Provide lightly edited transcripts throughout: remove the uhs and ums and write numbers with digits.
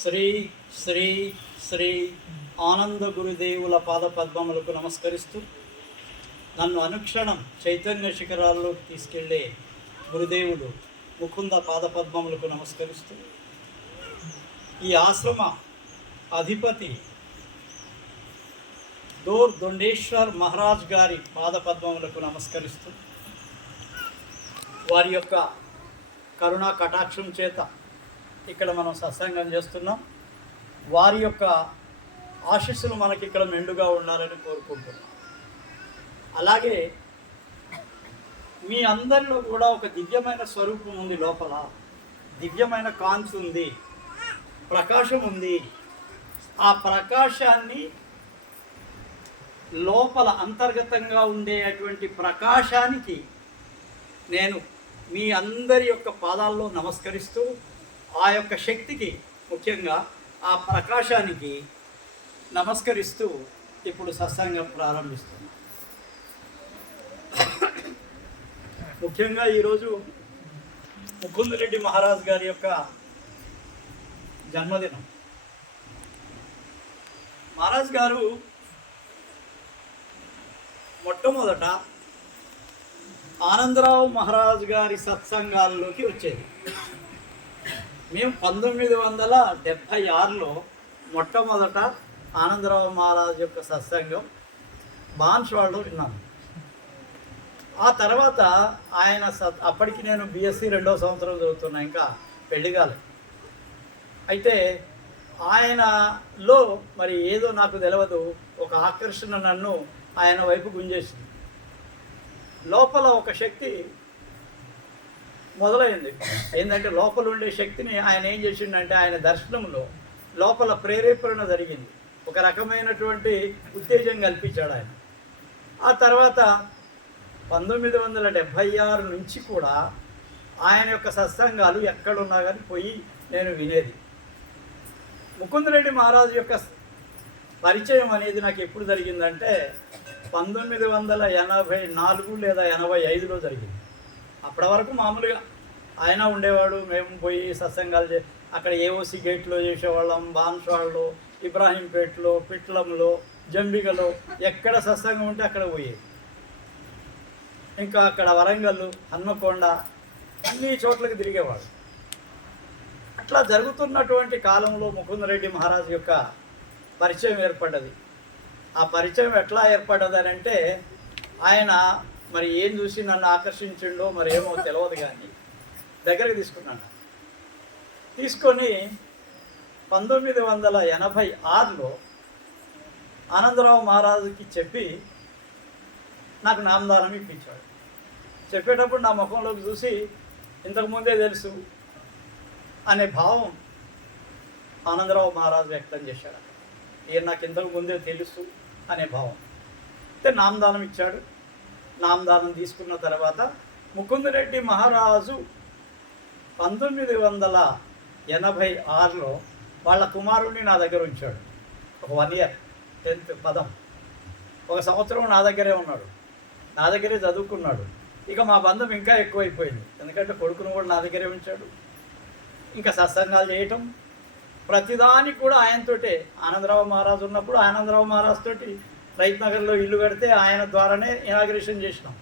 శ్రీ శ్రీ శ్రీ ఆనంద గురుదేవుల పాదపద్మములకు నమస్కరిస్తూ నన్ను అనుక్షణం చైతన్య శిఖరాల్లోకి తీసుకెళ్లే గురుదేవుడు ముకుంద పాదపద్మములకు నమస్కరిస్తూ ఈ ఆశ్రమ అధిపతి దొండేశ్వర్ మహారాజ్ గారి పాదపద్మములకు నమస్కరిస్తూ వారి యొక్క కరుణా కటాక్షం చేత ఇక్కడ మనం సత్సంగం చేస్తున్నాం. వారి యొక్క ఆశీస్సులు మనకి ఇక్కడ మెండుగా ఉండాలని కోరుకుంటున్నాం. అలాగే మీ అందరిలో కూడా ఒక దివ్యమైన స్వరూపం ఉంది, లోపల దివ్యమైన కాంతి ఉంది, ప్రకాశం ఉంది. ఆ ప్రకాశాన్ని లోపల అంతర్గతంగా ఉండేటువంటి ప్రకాశానికి నేను మీ అందరి యొక్క పాదాల్లో నమస్కరిస్తూ ఆ యొక్క శక్తికి, ముఖ్యంగా ఆ ప్రకాశానికి నమస్కరిస్తూ ఇప్పుడు సత్సంగం ప్రారంభిస్తున్నాను. ముఖ్యంగా ఈరోజు ముకుందరెడ్డి మహారాజ్ గారి యొక్క జన్మదినం. మహారాజ్ గారు మొట్టమొదట ఆనందరావు మహారాజ్ గారి సత్సంగాల్లోకి వచ్చేది. మేము 1976లో మొట్టమొదట ఆనందరావు మహారాజ్ యొక్క సత్సంగం బాన్స్వాడలో విన్నాను. ఆ తర్వాత ఆయన అప్పటికి నేను బీఎస్సీ 2వ సంవత్సరం చదువుతున్నా, ఇంకా పెళ్లి కాలేదు. అయితే ఆయనలో మరి ఏదో నాకు తెలియదు, ఒక ఆకర్షణ నన్ను ఆయన వైపు గుంజేసింది. లోపల ఒక శక్తి మొదలైంది. ఏంటంటే లోపల ఉండే శక్తిని ఆయన ఏం చేసిండంటే, ఆయన దర్శనంలో లోపల ప్రేరేపణ జరిగింది, ఒక రకమైనటువంటి ఉత్తేజం కల్పించాడు ఆయన. ఆ తర్వాత 1976 నుంచి కూడా ఆయన యొక్క సత్సంగాలు ఎక్కడున్నా కానీ పోయి నేను వినేది. ముకుందరెడ్డి మహారాజు యొక్క పరిచయం అనేది నాకు ఎప్పుడు జరిగిందంటే 1984 లేదా 85లో జరిగింది. అప్పటి వరకు మామూలుగా ఆయన ఉండేవాడు, మేము పోయి సత్సంగాలు అక్కడ ఏఓసి గేట్లో చేసేవాళ్ళం, బాన్స్వాడలో, ఇబ్రాహీంపేటలో, పిట్లంలో, జంబిగలో, ఎక్కడ సత్సంగం ఉంటే అక్కడ పోయేది. ఇంకా అక్కడ వరంగల్, హన్మకొండ, అన్ని చోట్లకి తిరిగేవాడు. అట్లా జరుగుతున్నటువంటి కాలంలో ముకుందరెడ్డి మహారాజు యొక్క పరిచయం ఏర్పడ్డది. ఆ పరిచయం ఎట్లా ఏర్పడ్డదని అంటే, ఆయన మరి ఏం చూసి నన్ను ఆకర్షించిండో మరి ఏమో తెలియదు, కానీ దగ్గరికి తీసుకున్నాను. తీసుకొని 1986లో ఆనందరావు మహారాజుకి చెప్పి నాకు నామదానం ఇప్పించాడు. చెప్పేటప్పుడు నా ముఖంలోకి చూసి ఇంతకుముందే తెలుసు అనే భావం ఆనందరావు మహారాజు వ్యక్తం చేశాడు. ఈయన నాకు ఇంతకు ముందే తెలుసు అనే భావం. అయితే నామదానం ఇచ్చాడు. నామదానం తీసుకున్న తర్వాత ముకుందరెడ్డి మహారాజు 1986లో వాళ్ళ కుమారుడిని నా దగ్గర ఉంచాడు. ఒక 1 ఇయర్ 10th పదం, 1 సంవత్సరం నా దగ్గరే ఉన్నాడు, నా దగ్గరే చదువుకున్నాడు. ఇక మా బంధం ఇంకా ఎక్కువైపోయింది, ఎందుకంటే కొడుకును కూడా నా దగ్గరే ఉంచాడు. ఇంకా సత్సంగాలు చేయటం ప్రతిదానికి కూడా ఆయనతోటే. ఆనందరావు మహారాజు ఉన్నప్పుడు ఆనందరావు మహారాజు తోటి రైత్ నగర్లో ఇల్లు కడితే ఆయన ద్వారానే ఇనాగ్రేషన్ చేసినాం.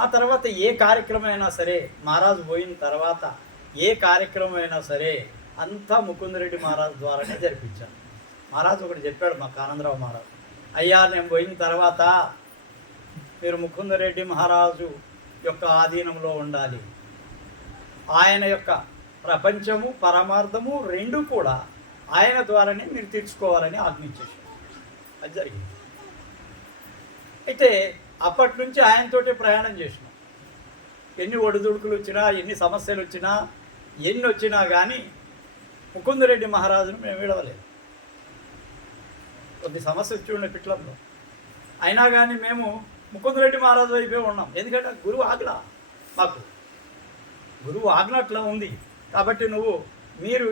ఆ తర్వాత ఏ కార్యక్రమం అయినా సరే, మహారాజు పోయిన తర్వాత ఏ కార్యక్రమం అయినా సరే అంతా ముకుందరెడ్డి మహారాజు ద్వారానే జరిపించాను. మహారాజు ఒకటి చెప్పాడు మాకు, ఆనందరావు మహారాజు, అయ్యా నేను పోయిన తర్వాత మీరు ముకుందరెడ్డి మహారాజు యొక్క ఆధీనంలో ఉండాలి. ఆయన యొక్క ప్రపంచము పరమార్థము 2 కూడా ఆయన ద్వారానే మీరు తీర్చుకోవాలని ఆజ్ఞించేశారు. అది జరిగింది. అయితే అప్పటి నుంచి ఆయనతోటి ప్రయాణం చేసినాం. ఎన్ని ఒడిదుడుకులు వచ్చినా, ఎన్ని సమస్యలు వచ్చినా, ఎన్ని వచ్చినా కానీ ముకుందరెడ్డి మహారాజును మేము విడవలేదు. కొద్ది సమస్య వచ్చి ఉండే పిట్లంలో, అయినా కానీ మేము ముకుందరెడ్డి మహారాజు వైపే ఉన్నాం. ఎందుకంటే గురువు ఆజ్ఞ, మాకు గురువు ఆజ్ఞ అట్లా ఉంది. కాబట్టి మీరు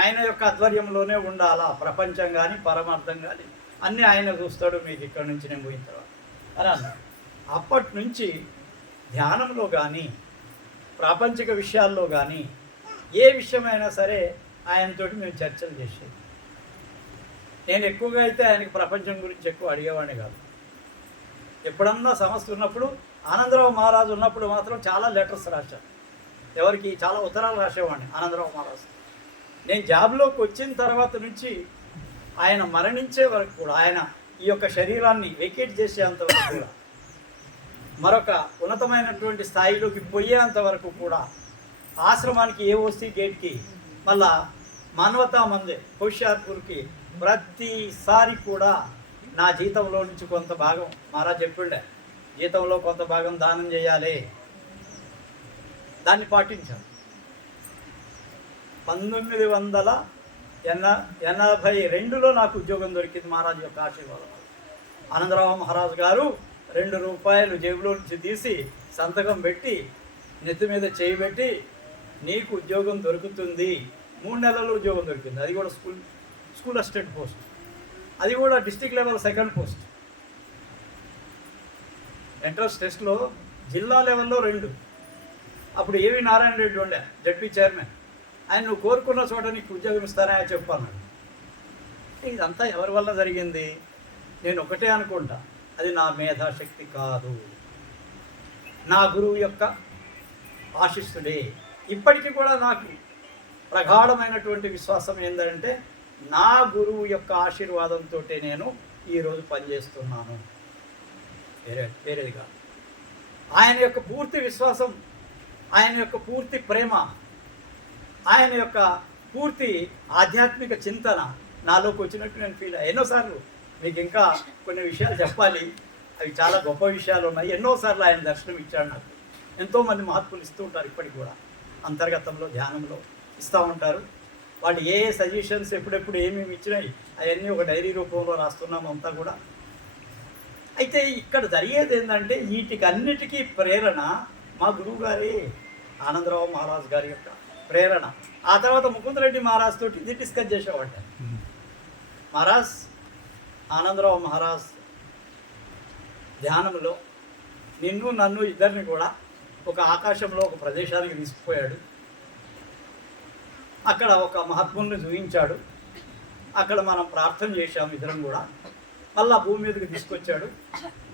ఆయన యొక్క ఆధ్వర్యంలోనే ఉండాలా, ప్రపంచం కానీ పరమార్థం కానీ అన్నీ ఆయన చూస్తాడు మీకు ఇక్కడ నుంచి నేను పోయిన తర్వాత అని అన్నాడు. అప్పటి నుంచి ధ్యానంలో కానీ ప్రాపంచిక విషయాల్లో కానీ ఏ విషయమైనా సరే ఆయనతోటి మేము చర్చలు చేసేది. నేను ఎక్కువగా అయితే ఆయనకి ప్రపంచం గురించి ఎక్కువ అడిగేవాడిని కాదు. ఎప్పుడన్నా సమస్య ఉన్నప్పుడు ఆనందరావు మహారాజు ఉన్నప్పుడు మాత్రం చాలా లెటర్స్ రాశాను. ఎవరికి చాలా ఉత్తరాలు రాసేవాడిని ఆనందరావు మహారాజు. నేను జాబ్లోకి వచ్చిన తర్వాత నుంచి ఆయన మరణించే వరకు కూడా, ఆయన ఈ యొక్క శరీరాన్ని వెకేట్ చేసేంత వరకు కూడా, మరొక ఉన్నతమైనటువంటి స్థాయిలోకి పోయేంత వరకు కూడా, ఆశ్రమానికి ఏఓసి గేట్కి మళ్ళా మానవతా మందే హోషియార్పూర్కి ప్రతిసారి కూడా నా జీతంలో నుంచి కొంత భాగం మహారాజ్ చెప్పిండే, జీతంలో కొంత భాగం దానం చేయాలి. దాన్ని పాటించాను. 1982లో నాకు ఉద్యోగం దొరికింది మహారాజు యొక్క ఆశీర్వాదం. ఆనందరావు మహారాజు గారు 2 రూపాయలు జేబులో నుంచి తీసి సంతకం పెట్టి నెత్తి మీద చేయి పెట్టి, నీకు ఉద్యోగం దొరుకుతుంది. 3 నెలల్లో ఉద్యోగం దొరికింది. అది కూడా స్కూల్ అసిస్టెంట్ పోస్ట్, అది కూడా district level 2nd post. Entrance టెస్ట్లో జిల్లా లెవెల్లో 2. అప్పుడు ఏవి నారాయణ రెడ్డి ఉండే జడ్పీ చైర్మన్. ఆయన నువ్వు కోరుకున్న చోట నీకు ఉద్యోగం ఇస్తారా చెప్పాను. ఇదంతా ఎవరి వల్ల జరిగింది? నేను ఒకటే అనుకుంటా, అది నా మేధాశక్తి కాదు, నా గురువు యొక్క ఆశిస్తుడే. ఇప్పటికీ కూడా నాకు ప్రగాఢమైనటువంటి విశ్వాసం ఏంటంటే, నా గురువు యొక్క ఆశీర్వాదంతో నేను ఈరోజు పనిచేస్తున్నాను, వేరేది కాదు. ఆయన యొక్క పూర్తి విశ్వాసం, ఆయన యొక్క పూర్తి ప్రేమ, ఆయన యొక్క పూర్తి ఆధ్యాత్మిక చింతన నాలోకి వచ్చినట్టు నేను ఫీల్ అయ్యాను. ఎన్నోసార్లు మీకు ఇంకా కొన్ని విషయాలు చెప్పాలి, అవి చాలా గొప్ప విషయాలు ఉన్నాయి. ఎన్నోసార్లు ఆయన దర్శనం ఇచ్చాడు నాకు. ఎంతోమంది మహాత్ములు ఇస్తూ ఉంటారు, ఇప్పటికి కూడా అంతర్గతంలో ధ్యానంలో ఇస్తూ ఉంటారు. వాళ్ళు ఏ సజెషన్స్ ఎప్పుడెప్పుడు ఏమేమి ఇచ్చినాయి అవన్నీ ఒక డైరీ రూపంలో రాస్తున్నాము అంతా కూడా. అయితే ఇక్కడ జరిగేది ఏంటంటే, వీటికి అన్నిటికీ ప్రేరణ మా గురువు గారి ఆనందరావు మహారాజ్ గారి యొక్క ప్రేరణ. ఆ తర్వాత ముకుందరెడ్డి మహారాజ్ తోటి ఇది డిస్కస్ చేసేవాడు. మహారాజ్, ఆనందరావు మహారాజ్ ధ్యానంలో నిన్ను నన్ను ఇద్దరిని కూడా ఒక ఆకాశంలో ఒక ప్రదేశానికి తీసుకుపోయాడు. అక్కడ ఒక మహాత్ముల్ని చూపించాడు. అక్కడ మనం ప్రార్థన చేశాము ఇద్దరం కూడా. మళ్ళీ భూమి మీదకి తీసుకొచ్చాడు.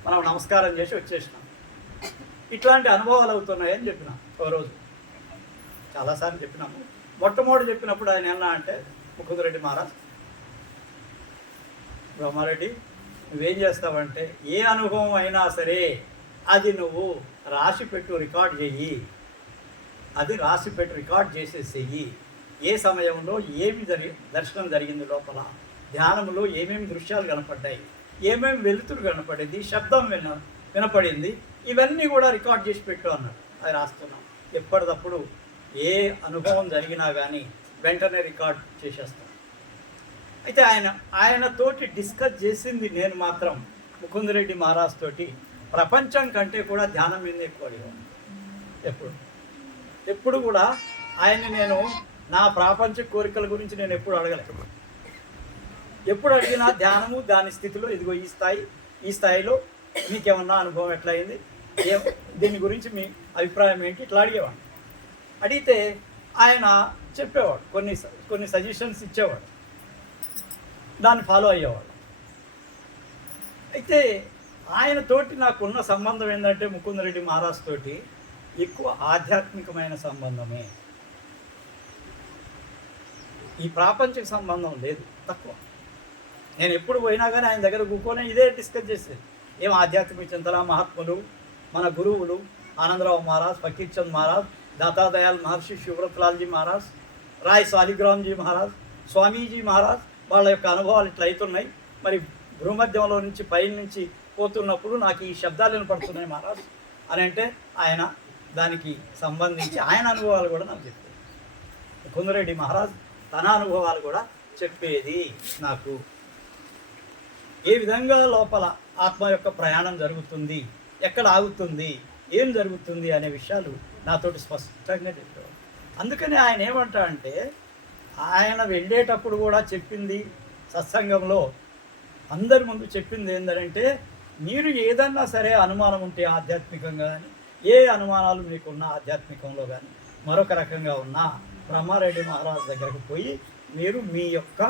మనం నమస్కారం చేసి వచ్చేసినాం. ఇట్లాంటి అనుభవాలు అవుతున్నాయని చెప్పినాం. ఓ రోజు చాలాసార్లు చెప్పినాము. మొట్టమొదటి చెప్పినప్పుడు ఆయన ఎలా అంటే, ముకుందరెడ్డి మహారాజ్, బ్రహ్మారెడ్డి నువ్వేం చేస్తావంటే, ఏ అనుభవం అయినా సరే అది నువ్వు రాసిపెట్టు, రికార్డ్ చెయ్యి. అది రాసిపెట్టు, రికార్డ్ చేసేసేయి. ఏ సమయంలో ఏమి దర్శనం జరిగింది, లోపల ధ్యానంలో ఏమేమి దృశ్యాలు కనపడ్డాయి, ఏమేమి వెలుతురు కనపడింది, శబ్దం వినపడింది, ఇవన్నీ కూడా రికార్డ్ చేసి పెట్టు అన్నాడు. అది రాస్తున్నాం. ఎప్పటికప్పుడు ఏ అనుభవం జరిగినా కానీ వెంటనే రికార్డ్ చేసేస్తాం. అయితే ఆయనతోటి డిస్కస్ చేసింది నేను మాత్రం ముకుందరెడ్డి మహారాజ్ తోటి ప్రపంచం కంటే కూడా ధ్యానం మీద ఎక్కువ అడిగాను. ఎప్పుడు కూడా ఆయన్ని నేను నా ప్రాపంచ కోరికల గురించి నేను ఎప్పుడు అడగలేదు. ఎప్పుడు అడిగినా ధ్యానము దాని స్థితిలో, ఇదిగో ఈ స్థాయిలో మీకేమన్నా అనుభవం ఎట్లయింది, దీని గురించి మీ అభిప్రాయం ఏంటి, ఇట్లా అడిగేవాడు. అడిగితే ఆయన చెప్పేవాడు, కొన్ని సజెషన్స్ ఇచ్చేవాడు, దాన్ని ఫాలో అయ్యేవాడు. అయితే ఆయనతోటి నాకున్న సంబంధం ఏంటంటే, ముకుందరెడ్డి మహారాజ్ తోటి ఎక్కువ ఆధ్యాత్మికమైన సంబంధమే. ఈ ప్రాపంచిక సంబంధం లేదు, తక్కువ. నేను ఎప్పుడు పోయినా కానీ ఆయన దగ్గర కూర్చొని ఇదే డిస్కస్ చేసేది. ఏం ఆధ్యాత్మిక చింతన, మహాత్ములు, మన గురువులు ఆనందరావు మహారాజ్, ఫకీర్ చంద్ మహారాజ్, దాతాదయాల్ మహర్షి, శివవ్రతలాల్జీ మహారాజ్, రాయ్ సాలిగ్రామ్జీ మహారాజ్, స్వామీజీ మహారాజ్, వాళ్ళ యొక్క అనుభవాలు ఇట్లా అవుతున్నాయి. మరి భూమధ్యంలో నుంచి పైన నుంచి పోతున్నప్పుడు నాకు ఈ శబ్దాలు వినపడుతున్నాయి మహారాజ్ అని అంటే, ఆయన దానికి సంబంధించి ఆయన అనుభవాలు కూడా నాకు చెప్పేది. ముకుందరెడ్డి మహారాజ్ తన అనుభవాలు కూడా చెప్పేది నాకు. ఏ విధంగా లోపల ఆత్మ యొక్క ప్రయాణం జరుగుతుంది, ఎక్కడ ఆగుతుంది, ఏం జరుగుతుంది అనే విషయాలు నాతోటి స్పష్టంగా చెప్పేవాడు. అందుకని ఆయన ఏమంటా అంటే, ఆయన వెళ్ళేటప్పుడు కూడా చెప్పింది సత్సంగంలో అందరి ముందు చెప్పింది ఏంటంటే, మీరు ఏదన్నా సరే అనుమానం ఉంటే ఆధ్యాత్మికంగా కానీ, ఏ అనుమానాలు మీకున్న ఆధ్యాత్మికంలో కానీ, మరొక రకంగా ఉన్నా బ్రహ్మారెడ్డి మహారాజు దగ్గరకు పోయి మీరు మీ యొక్క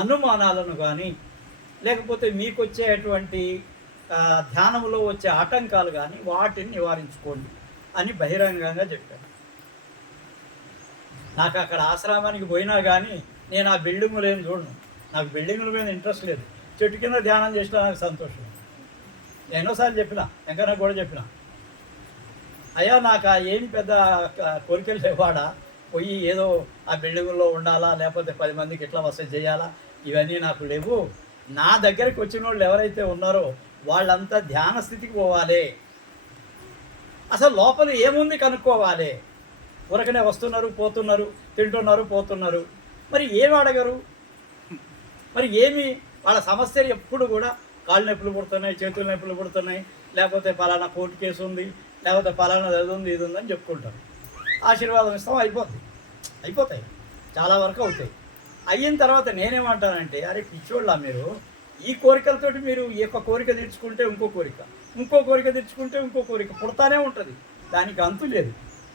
అనుమానాలను కానీ లేకపోతే మీకు వచ్చేటువంటి ధ్యానంలో వచ్చే ఆటంకాలు కానీ వాటిని నివారించుకోండి అని బహిరంగంగా చెప్పాను. నాకు అక్కడ ఆశ్రమానికి పోయినా కానీ నేను ఆ బిల్డింగులు ఏం చూడను. నాకు బిల్డింగుల మీద ఇంట్రెస్ట్ లేదు. చెట్టు కింద ధ్యానం చేసినా నాకు సంతోషం. ఎన్నోసార్లు చెప్పిన, వెంకన్న కూడా చెప్పిన, అయ్యా నాకు ఏమి పెద్ద కోరికలు లేవాడా, పోయి ఏదో ఆ బిల్డింగుల్లో ఉండాలా లేకపోతే 10 మందికి ఎట్లా వసతి చేయాలా, ఇవన్నీ నాకు లేవు. నా దగ్గరికి వచ్చిన వాళ్ళు ఎవరైతే ఉన్నారో వాళ్ళంతా ధ్యాన స్థితికి పోవాలి. అసలు లోపల ఏముంది కనుక్కోవాలి. ఊరకనే వస్తున్నారు, పోతున్నారు, తింటున్నారు, పోతున్నారు. మరి ఏమి అడగరు? మరి ఏమి వాళ్ళ సమస్యలు ఎప్పుడు కూడా కాళ్ళు నొప్పులు పుడుతున్నాయి, చేతులు నొప్పులు పుడుతున్నాయి, లేకపోతే పలానా కోర్టు కేసు ఉంది, లేకపోతే పలానా అది ఉంది, ఇది ఉందని చెప్పుకుంటారు. ఆశీర్వాదం ఇస్తాం, అయిపోతాయి, చాలా వరకు అవుతాయి. అయిన తర్వాత నేనేమంటానంటే, అరే పిచ్చోళ్ళ మీరు, ఈ కోరికలతోటి మీరు ఈ యొక్క కోరిక తీర్చుకుంటే ఇంకో కోరిక తీర్చుకుంటే ఇంకో కోరిక పుడతానే ఉంటుంది. దానికి అంతు లేదు.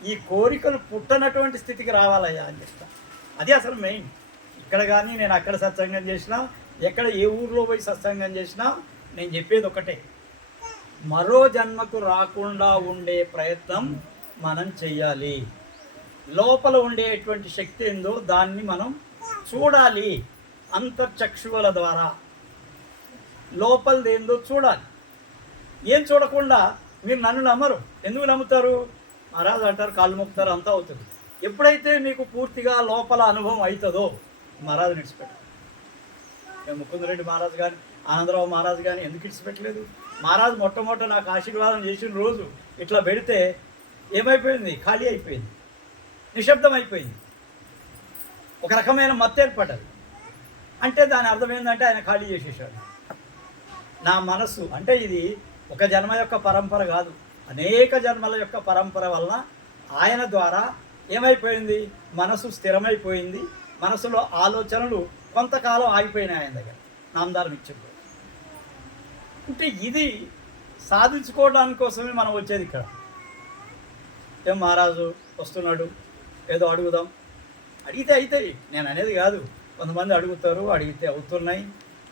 ఈ కోరికలు పుట్టనటువంటి స్థితికి రావాలయ్యా అని చెప్తా. అది అసలు మెయిన్. ఇక్కడ కానీ నేను అక్కడ సత్సంగం చేసినా, ఎక్కడ ఏ ఊర్లో పోయి సత్సంగం చేసినా నేను చెప్పేది ఒకటే, మరో జన్మకు రాకుండా ఉండే ప్రయత్నం మనం చెయ్యాలి. లోపల ఉండేటువంటి శక్తి ఏందో దాన్ని మనం చూడాలి. అంతర్చక్షువుల ద్వారా లోపలిది ఏందో చూడాలి. ఏం చూడకుండా మీరు నన్ను నమ్మరు. ఎందుకు నమ్ముతారు? మహారాజు అంటారు, కాళ్ళు మొక్కుతారు, అంతా అవుతుంది. ఎప్పుడైతే మీకు పూర్తిగా లోపల అనుభవం అవుతుందో మహారాజు విడిచిపెట్టారు. ముకుందరెడ్డి మహారాజు కానీ ఆనందరావు మహారాజు కానీ ఎందుకు విడిచిపెట్టలేదు? మహారాజు మొట్టమొదట నాకు ఆశీర్వాదం చేసిన రోజు ఇట్లా పెడితే ఏమైపోయింది? ఖాళీ అయిపోయింది, నిశ్శబ్దం అయిపోయింది, ఒక రకమైన మత్తు ఏర్పడ్డది. అంటే దాని అర్థం ఏంటంటే ఆయన ఖాళీ చేసేసాడు. నా మనస్సు అంటే ఇది ఒక జన్మ యొక్క పరంపర కాదు, అనేక జన్మల యొక్క పరంపర వలన ఆయన ద్వారా ఏమైపోయింది? మనసు స్థిరమైపోయింది. మనసులో ఆలోచనలు కొంతకాలం ఆగిపోయినాయి ఆయన దగ్గర నామదానం ఇచ్చినప్పుడు. అంటే ఇది సాధించుకోవడానికి కోసమే మనం వచ్చేది ఇక్కడ. ఏం మహారాజు వస్తున్నాడు, ఏదో అడుగుదాం, అడిగితే అవుతాయి, నేను అనేది కాదు. కొంతమంది అడుగుతారు, అడిగితే అవుతున్నాయి,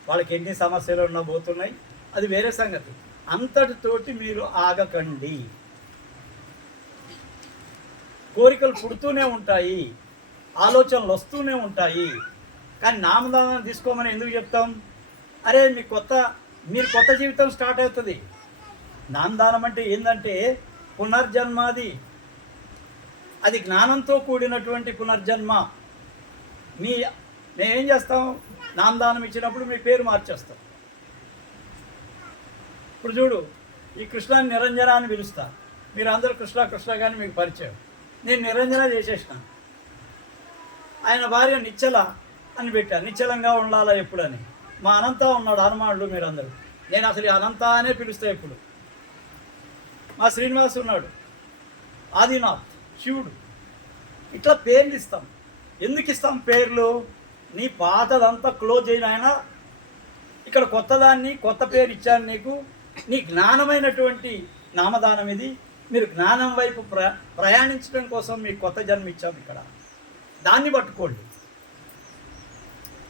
వాళ్ళకి ఎన్ని సమస్యలు ఉన్నా పోతున్నాయి, అది వేరే సంగతి. అంతటితోటి మీరు ఆగకండి. కోరికలు పుడుతూనే ఉంటాయి, ఆలోచనలు వస్తూనే ఉంటాయి. కానీ నామదానం తీసుకోమని ఎందుకు చెప్తాం? అరే మీరు కొత్త జీవితం స్టార్ట్ అవుతుంది. నామదానం అంటే ఏంటంటే పునర్జన్మాది, అది జ్ఞానంతో కూడినటువంటి పునర్జన్మ. మేమేం చేస్తాం? నామదానం ఇచ్చినప్పుడు మీ పేరు మార్చేస్తాం. ఇప్పుడు చూడు, ఈ కృష్ణాన్ని నిరంజన అని పిలుస్తా, మీరు అందరూ కృష్ణ కానీ మీకు పరిచయం. నేను నిరంజన చేసేసిన, ఆయన భార్య నిశ్చల అని పెట్టాను. నిశ్చలంగా ఉండాలా ఎప్పుడని. మా అనంత ఉన్నాడు, హనుమానుడు, మీరందరూ. నేను అసలు అనంత అనే పిలుస్తా ఎప్పుడు. మా శ్రీనివాస్ ఉన్నాడు, ఆదినాథ్, శివుడు. ఇట్లా పేర్లు ఇస్తాం. ఎందుకు ఇస్తాం పేర్లు? నీ పాతదంతా క్లోజ్ అయిన ఆయన ఇక్కడ కొత్త పేరు ఇచ్చాను నీకు. నీ జ్ఞానమైనటువంటి నామదానం ఇది. మీరు జ్ఞానం వైపు ప్రయాణించడం కోసం మీకు కొత్త జన్మ ఇచ్చాము ఇక్కడ. దాన్ని పట్టుకోండి.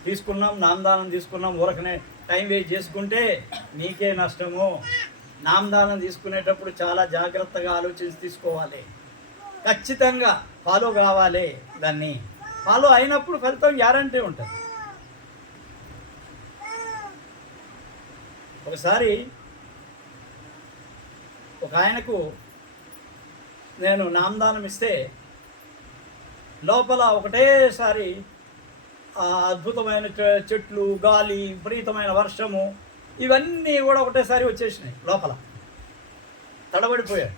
తీసుకున్నాం, నామదానం తీసుకున్నాం, ఊరకనే టైం వేస్ట్ చేసుకుంటే మీకే నష్టము. నామదానం తీసుకునేటప్పుడు చాలా జాగ్రత్తగా ఆలోచించి తీసుకోవాలి. ఖచ్చితంగా ఫాలో కావాలి. దాన్ని ఫాలో అయినప్పుడు ఫలితం గ్యారంటీ ఉంటుంది. ఒకసారి ఒక ఆయనకు నేను నామదానం ఇస్తే లోపల ఒకటేసారి అద్భుతమైన చెట్లు, గాలి, విపరీతమైన వర్షము, ఇవన్నీ కూడా ఒకటేసారి వచ్చేసినాయి. లోపల తడబడిపోయాడు.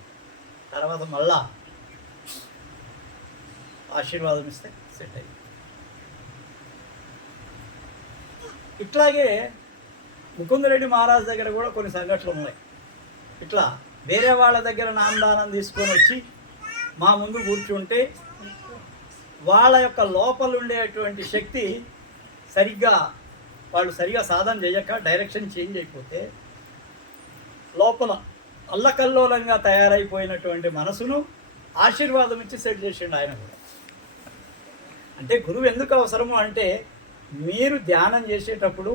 తర్వాత మళ్ళా ఆశీర్వాదం ఇస్తే సెట్ అయ్యింది. ఇట్లాగే ముకుందరెడ్డి మహారాజు దగ్గర కూడా కొన్ని సంఘటనలు ఉన్నాయి. ఇట్లా వేరే వాళ్ళ దగ్గర నామదానం తీసుకొని వచ్చి మా ముందు కూర్చుంటే వాళ్ళ యొక్క లోపల ఉండేటువంటి శక్తి వాళ్ళు సరిగా సాధన చేయక డైరెక్షన్ చేంజ్ అయిపోతే లోపల అల్లకల్లోలంగా తయారైపోయినటువంటి మనసును ఆశీర్వాదం ఇచ్చి సెట్ చేసిండు ఆయన కూడా. అంటే గురువు ఎందుకు అవసరము అంటే, మీరు ధ్యానం చేసేటప్పుడు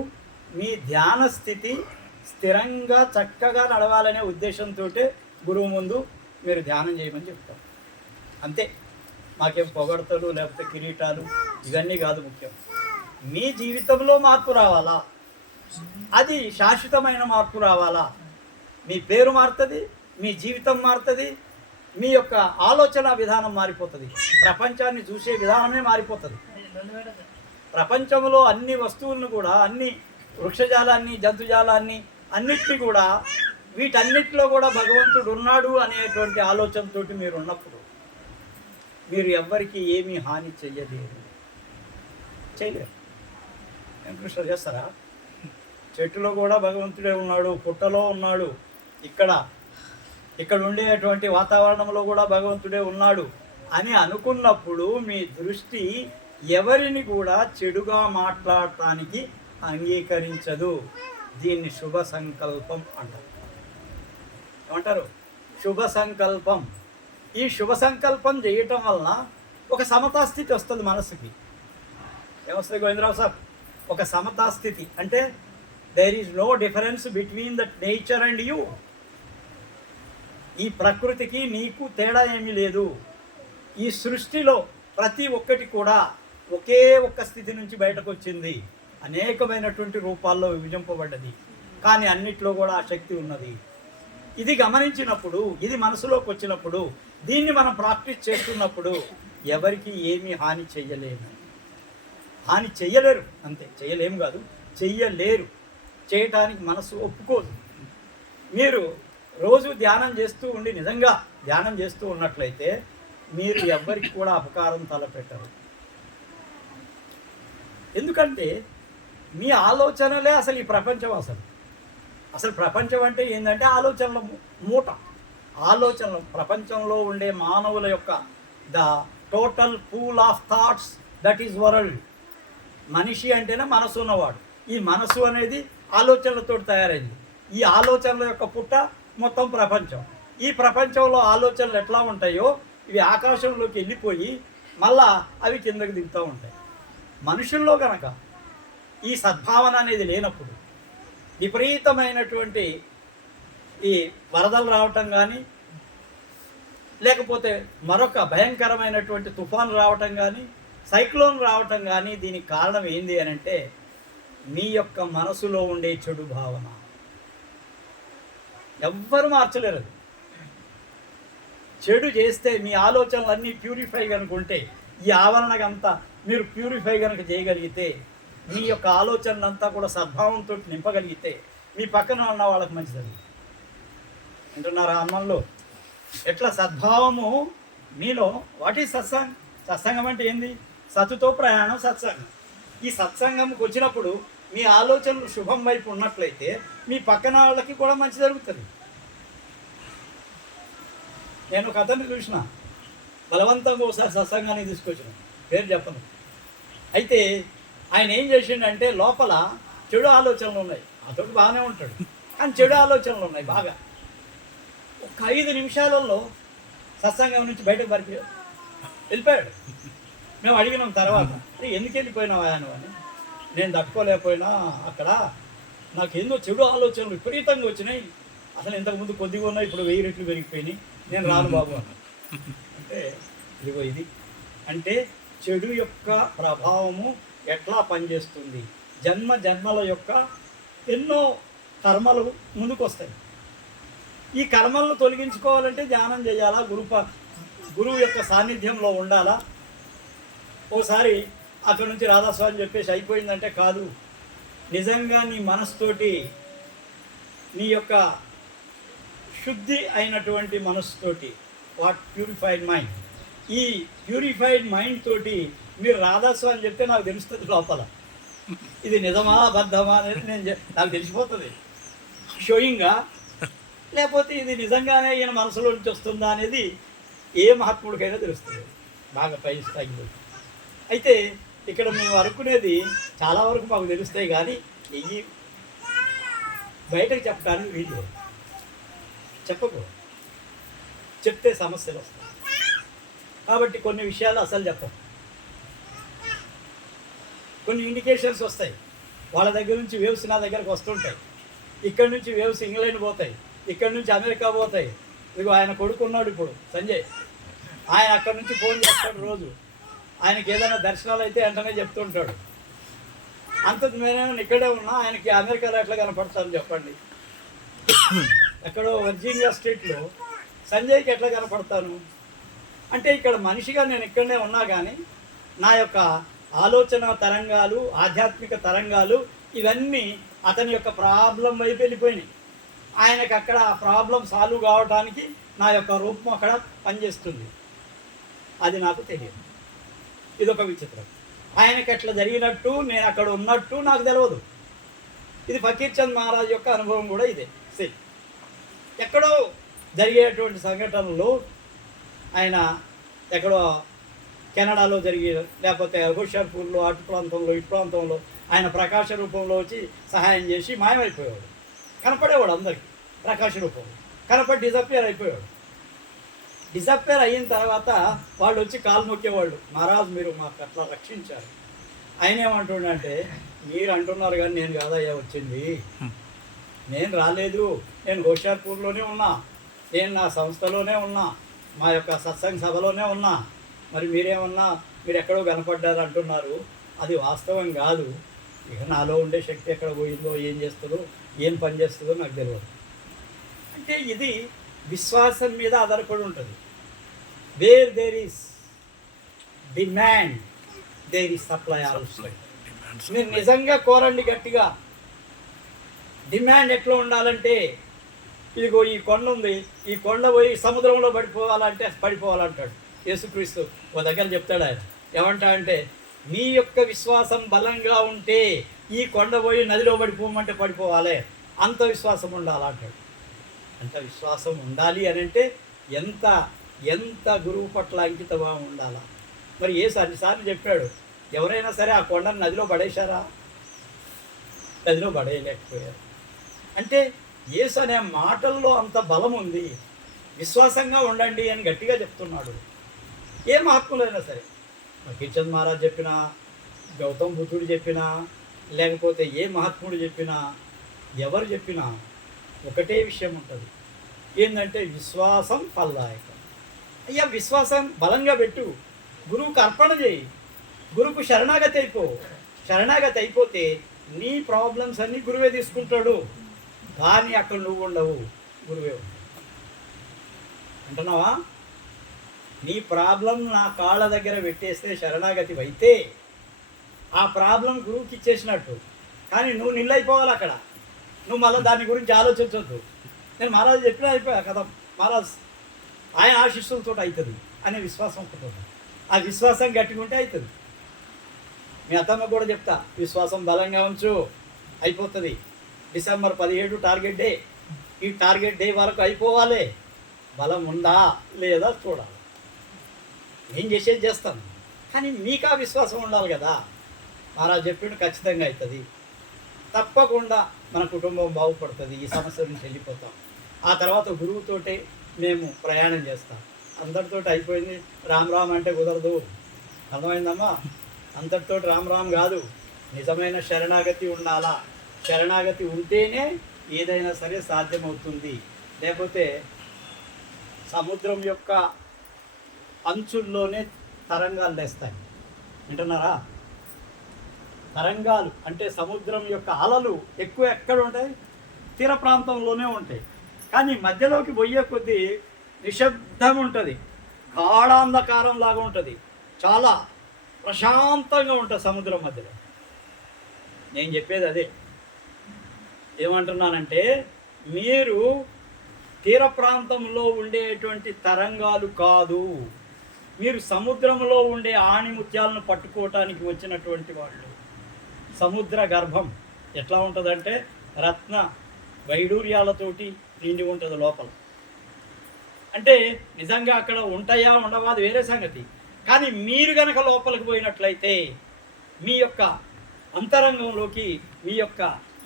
మీ ధ్యాన స్థితి స్థిరంగా చక్కగా నడవాలనే ఉద్దేశంతో గురువు ముందు మీరు ధ్యానం చేయమని చెప్తారు. అంతే. మాకేం పొగడతలు లేకపోతే కిరీటాలు ఇవన్నీ కాదు ముఖ్యం. మీ జీవితంలో మార్పు రావాలా, అది శాశ్వతమైన మార్పు రావాలా. మీ పేరు మారుతుంది, మీ జీవితం మారుతుంది, మీ యొక్క ఆలోచన విధానం మారిపోతుంది, ప్రపంచాన్ని చూసే విధానమే మారిపోతుంది. ప్రపంచంలో అన్ని వస్తువులను కూడా, అన్ని వృక్షజాలాన్ని, జంతుజాలాన్ని అన్నిటినీ కూడా, వీటన్నిటిలో కూడా భగవంతుడు ఉన్నాడు అనేటువంటి ఆలోచనతో మీరు ఉన్నప్పుడు మీరు ఎవ్వరికి ఏమీ హాని చేయలేరు. కృష్ణ చేస్తారా? చెట్టులో కూడా భగవంతుడే ఉన్నాడు, పుట్టలో ఉన్నాడు, ఇక్కడ ఉండేటువంటి వాతావరణంలో కూడా భగవంతుడే ఉన్నాడు అని అనుకున్నప్పుడు మీ దృష్టి ఎవరిని కూడా చెడుగా మాట్లాడటానికి అంగీకరించదు. దీన్ని శుభ సంకల్పం అంటారు. ఏమంటారు? శుభ సంకల్పం. ఈ శుభ సంకల్పం చేయటం వలన ఒక సమతాస్థితి వస్తుంది మనసుకి. ఏమొస్తుంది గోవిందరావు సార్? ఒక సమతాస్థితి అంటే there is no difference between the nature and you. ఈ ప్రకృతికి నీకు తేడా ఏమీ లేదు. ఈ సృష్టిలో ప్రతి ఒక్కటి కూడా ఒకే ఒక్క స్థితి నుంచి బయటకు వచ్చింది. అనేకమైనటువంటి రూపాల్లో విభజింపబడ్డది, కానీ అన్నిట్లో కూడా ఆ శక్తి ఉన్నది. ఇది గమనించినప్పుడు, ఇది మనసులోకి వచ్చినప్పుడు, దీన్ని మనం ప్రాక్టీస్ చేస్తున్నప్పుడు ఎవరికి ఏమీ హాని చెయ్యలేము. హాని చెయ్యలేరు, అంతే. చెయ్యలేము కాదు, చెయ్యలేరు. చేయటానికి మనసు ఒప్పుకోదు. మీరు రోజు ధ్యానం చేస్తూ ఉండి నిజంగా ధ్యానం చేస్తూ ఉన్నట్లయితే మీరు ఎవ్వరికి కూడా అపకారం తలపెట్టరు. ఎందుకంటే మీ ఆలోచనలే అసలు ఈ ప్రపంచం. అసలు ప్రపంచం అంటే ఏంటంటే ఆలోచనల మూట. ఆలోచనలు, ప్రపంచంలో ఉండే మానవుల యొక్క the total pool of thoughts, that is world. మనిషి అంటేనే మనసు ఉన్నవాడు. ఈ మనసు అనేది ఆలోచనలతో తయారైంది. ఈ ఆలోచనల యొక్క పుట్ట మొత్తం ప్రపంచం. ఈ ప్రపంచంలో ఆలోచనలు ఎట్లా ఉంటాయో ఇవి ఆకాశంలోకి వెళ్ళిపోయి మళ్ళా అవి కిందకి దిగుతూ ఉంటాయి. మనుషుల్లో కనుక ఈ సద్భావన అనేది లేనప్పుడు విపరీతమైనటువంటి ఈ వరదలు రావటం కానీ, లేకపోతే మరొక భయంకరమైనటువంటి తుఫాను రావటం కానీ, సైక్లోన్ రావటం కానీ, దీనికి కారణం ఏంది అని అంటే మీ యొక్క మనసులో ఉండే చెడు భావన. ఎవ్వరు మార్చలేరు. చెడు చేస్తే మీ ఆలోచనలన్నీ ప్యూరిఫై కనుకుంటే, ఈ ఆవరణకంతా మీరు ప్యూరిఫై కనుక చేయగలిగితే, మీ యొక్క ఆలోచనలంతా కూడా సద్భావంతో నింపగలిగితే మీ పక్కన ఉన్న వాళ్ళకి మంచిది. వింటున్నారా అన్నంలో? ఎట్లా సద్భావము మీలో. వాట్ ఈజ్ సత్సంగం? సత్సంగం అంటే ఏంది? సతుతో ప్రయాణం సత్సంగం. ఈ సత్సంగంకి వచ్చినప్పుడు మీ ఆలోచనలు శుభం వైపు ఉన్నట్లయితే మీ పక్కన వాళ్ళకి కూడా మంచి జరుగుతుంది. నేను ఒక అతన్ని చూసిన, బలవంతంగా ఒకసారి సత్సంగానికి తీసుకొచ్చిన, పేరు చెప్పను. అయితే ఆయన ఏం చేసిండంటే లోపల చెడు ఆలోచనలు ఉన్నాయి. అతడు బాగానే ఉంటాడు, కానీ చెడు ఆలోచనలు ఉన్నాయి బాగా. ఒక 5 నిమిషాలలో సత్సంగం నుంచి బయటకు వెళ్ళిపోయాడు. మేము అడిగినాం తర్వాత, ఎందుకు వెళ్ళిపోయినావా నువ్వు అని. నేను తట్టుకోలేకపోయినా అక్కడ నాకు ఎన్నో చెడు ఆలోచనలు విపరీతంగా వచ్చినాయి. అసలు ఇంతకుముందు కొద్దిగా ఉన్నాయి, ఇప్పుడు 1000 రెట్లు పెరిగిపోయినాయి. నేను రాను బాబు అన్న. అంటే ఇదిగో ఇది అంటే చెడు యొక్క ప్రభావము ఎట్లా పనిచేస్తుంది. జన్మల యొక్క ఎన్నో కర్మలు ముందుకు వస్తాయి. ఈ కర్మలను తొలగించుకోవాలంటే ధ్యానం చేయాలా, గురువు యొక్క సాన్నిధ్యంలో ఉండాలా. ఓసారి అక్కడ నుంచి రాధాస్వామి చెప్పేసి అయిపోయిందంటే కాదు. నిజంగా నీ మనసుతోటి, నీ యొక్క శుద్ధి అయినటువంటి మనసుతోటి, వాట్ ప్యూరిఫైడ్ మైండ్, ఈ ప్యూరిఫైడ్ మైండ్ తోటి మీరు రాధాస్వామి చెప్తే నాకు తెలుస్తుంది లోపల ఇది నిజమా అబద్ధమా అనేది నాకు తెలిసిపోతుంది షోయింగ్గా. లేకపోతే ఇది నిజంగానే ఈయన మనసులో నుంచి వస్తుందా అనేది ఏ మహాత్ముడికైనా తెలుస్తుంది బాగా పై స్థాయిలో. అయితే ఇక్కడ మేము అనుకునేది చాలా వరకు మాకు తెలుస్తాయి, కానీ ఈ బయటకు చెప్పడానికి వీళ్ళు చెప్పకు, చెప్తే సమస్యలు వస్తాయి. కాబట్టి కొన్ని విషయాలు అసలు చెప్పం. కొన్ని ఇండికేషన్స్ వస్తాయి. వాళ్ళ దగ్గర నుంచి వేవ్స్ నా దగ్గరకు వస్తుంటాయి. ఇక్కడి నుంచి వేవ్స్ ఇంగ్లాండ్ పోతాయి, ఇక్కడి నుంచి అమెరికా పోతాయి. ఇదిగో ఆయన కొడుకున్నాడు ఇప్పుడు సంజయ్, ఆయన అక్కడి నుంచి ఫోన్ చేస్తాడు రోజు. ఆయనకి ఏదైనా దర్శనాలు అయితే వెంటనే చెప్తుంటాడు. అంత నేనేమో ఇక్కడే ఉన్నా, ఆయనకి అమెరికాలో ఎట్లా కనపడతాను చెప్పండి? ఎక్కడో వర్జీనియా స్టేట్లో సంజయ్కి ఎట్లా కనపడతాను అంటే, ఇక్కడ మనిషిగా నేను ఇక్కడనే ఉన్నా కానీ నా యొక్క ఆలోచన తరంగాలు, ఆధ్యాత్మిక తరంగాలు ఇవన్నీ అతని యొక్క ప్రాబ్లం వైపు వెళ్ళిపోయినాయి. ఆయనకి అక్కడ ఆ ప్రాబ్లం సాల్వ్ కావడానికి నా యొక్క రూపం అక్కడ పనిచేస్తుంది. అది నాకు తెలియదు. ఇదొక విచిత్రం. ఆయనకి అట్లా జరిగినట్టు, నేను అక్కడ ఉన్నట్టు నాకు తెలియదు. ఇది ఫకీర్ చంద్ మహారాజ్ యొక్క అనుభవం కూడా ఇదే. సేమ్ ఎక్కడో జరిగేటువంటి సంఘటనలు ఆయన ఎక్కడో కెనడాలో జరిగే, లేకపోతే హుషార్పూర్లో, అటు ప్రాంతంలో, ఇటు ప్రాంతంలో ఆయన ప్రకాశ రూపంలో వచ్చి సహాయం చేసి మాయమైపోయేవాడు. కనపడేవాడు అందరికీ ప్రకాశ రూపంలో, కనపడి డిజప్పేర్ అయిపోయాడు. డిజప్పేర్ అయిన తర్వాత వాళ్ళు వచ్చి కాలు మొక్కేవాళ్ళు, మహారాజ్ మీరు మాకు అట్లా రక్షించారు. ఆయన ఏమంటుండంటే, మీరు అంటున్నారు కానీ నేను కాదయ్యా వచ్చింది, నేను రాలేదు, నేను హుషార్పూర్లోనే ఉన్నా, నేను నా సంస్థలోనే ఉన్నా, మా యొక్క సత్సంగ సభలోనే ఉన్నా. మరి మీరేమన్నా మీరు ఎక్కడో కనపడ్డారు అంటున్నారు, అది వాస్తవం కాదు. ఇక నాలో ఉండే శక్తి ఎక్కడ పోయిందో, ఏం చేస్తుందో, ఏం పని చేస్తుందో నాకు తెలియదు. అంటే ఇది విశ్వాసం మీద ఆధారపడి ఉంటుంది. Where there is demand there is supply also. మీరు నిజంగా కోరండి గట్టిగా. డిమాండ్ ఎట్లా ఉండాలంటే, ఇదిగో ఈ కొండ ఉంది, ఈ కొండ పోయి సముద్రంలో పడిపోవాలంటే పడిపోవాలంటాడు యేసుక్రీస్తు. ఓ దగ్గర చెప్తాడు ఆయన, ఏమంటా అంటే, మీ యొక్క విశ్వాసం బలంగా ఉంటే ఈ కొండ పోయి నదిలో పడిపోమంటే పడిపోవాలి, అంత విశ్వాసం ఉండాలంటాడు. అంత విశ్వాసం ఉండాలి అని అంటే ఎంత ఎంత గురువు పట్ల అంకితగా ఉండాలా. మరి అన్నిసార్లు చెప్పాడు, ఎవరైనా సరే ఆ కొండను నదిలో పడేశారా? నదిలో పడేయలేకపోయారు. అంటే యేసు అనే మాటల్లో అంత బలం ఉంది. విశ్వాసంగా ఉండండి అని గట్టిగా చెప్తున్నాడు. ఏ మహాత్ములైనా సరే, ఫకీర్ చంద్ మహారాజ్ చెప్పినా, గౌతమ్ బుద్ధుడు చెప్పినా, లేకపోతే ఏ మహాత్ముడు చెప్పినా, ఎవరు చెప్పినా ఒకటే విషయం ఉంటుంది. ఏంటంటే విశ్వాసం ఫలదాయకం. అయ్యా విశ్వాసం బలంగా పెట్టు, గురువుకు అర్పణ చేయి, గురువుకు శరణాగతి అయిపో. శరణాగతి అయిపోతే నీ ప్రాబ్లమ్స్ అన్నీ గురువే తీసుకుంటాడు. కానీ అక్కడ నువ్వు ఉండవు, గురువే అంటున్నావా? నీ ప్రాబ్లం నా కాళ్ళ దగ్గర పెట్టేస్తే శరణాగతి అయితే ఆ ప్రాబ్లం గురువుకి ఇచ్చేసినట్టు. కానీ నువ్వు నిల్లైపోవాలి అక్కడ. నువ్వు మళ్ళీ దాని గురించి ఆలోచించవద్దు. నేను మహారాజు చెప్పినా అయిపోయా కదా, మహారాజ్ ఆయన ఆశిస్సులతో అవుతుంది అనే విశ్వాసం ఉంటుంది. ఆ విశ్వాసం గట్టిగా ఉంటే అవుతుంది. మీ అత్తమ్మ కూడా చెప్తా, విశ్వాసం బలంగా ఉంచు, అయిపోతుంది. December 17 target day. ఈ టార్గెట్ డే వరకు అయిపోవాలి. బలం ఉందా లేదా చూడాలి. నేను చేసేది చేస్తాను, కానీ మీకు ఆ విశ్వాసం ఉండాలి కదా. మహారాజ్ చెప్పిండు ఖచ్చితంగా అవుతుంది, తప్పకుండా మన కుటుంబం బాగుపడుతుంది, ఈ సమస్య నుంచి వెళ్ళిపోతాం. ఆ తర్వాత గురువుతోటే మేము ప్రయాణం చేస్తాం. అందరితో అయిపోయింది రామ్ రామ్ అంటే కుదరదు, అర్థమైందమ్మా? అంతటితో రామ్ రామ్ కాదు, నిజమైన శరణాగతి ఉండాలా. శరణాగతి ఉంటేనే ఏదైనా సరే సాధ్యమవుతుంది. లేకపోతే సముద్రం యొక్క అంచుల్లోనే తరంగాలు లేస్తాయి. వింటున్నారా? తరంగాలు అంటే సముద్రం యొక్క అలలు ఎక్కువ ఎక్కడ ఉంటాయి? తీర ప్రాంతంలోనే ఉంటాయి. కానీ మధ్యలోకి పోయే కొద్దీ నిశ్శబ్దం ఉంటుంది, గాఢాంధకారం లాగా ఉంటుంది, చాలా ప్రశాంతంగా ఉంటుంది సముద్రం మధ్యలో. నేను చెప్పేది అదే. ఏమంటున్నానంటే, మీరు తీర ప్రాంతంలో ఉండేటువంటి తరంగాలు కాదు, మీరు సముద్రంలో ఉండే ఆణిముత్యాలను పట్టుకోవటానికి వచ్చినటువంటి వాళ్ళు. సముద్ర గర్భం ఎట్లా ఉంటుందంటే రత్న వైడూర్యాలతోటి నిండి ఉంటుంది లోపల. అంటే నిజంగా అక్కడ ఉంటాయా ఉండవా అది వేరే సంగతి. కానీ మీరు గనక లోపలికి పోయినట్లయితే మీ యొక్క అంతరంగంలోకి మీ యొక్క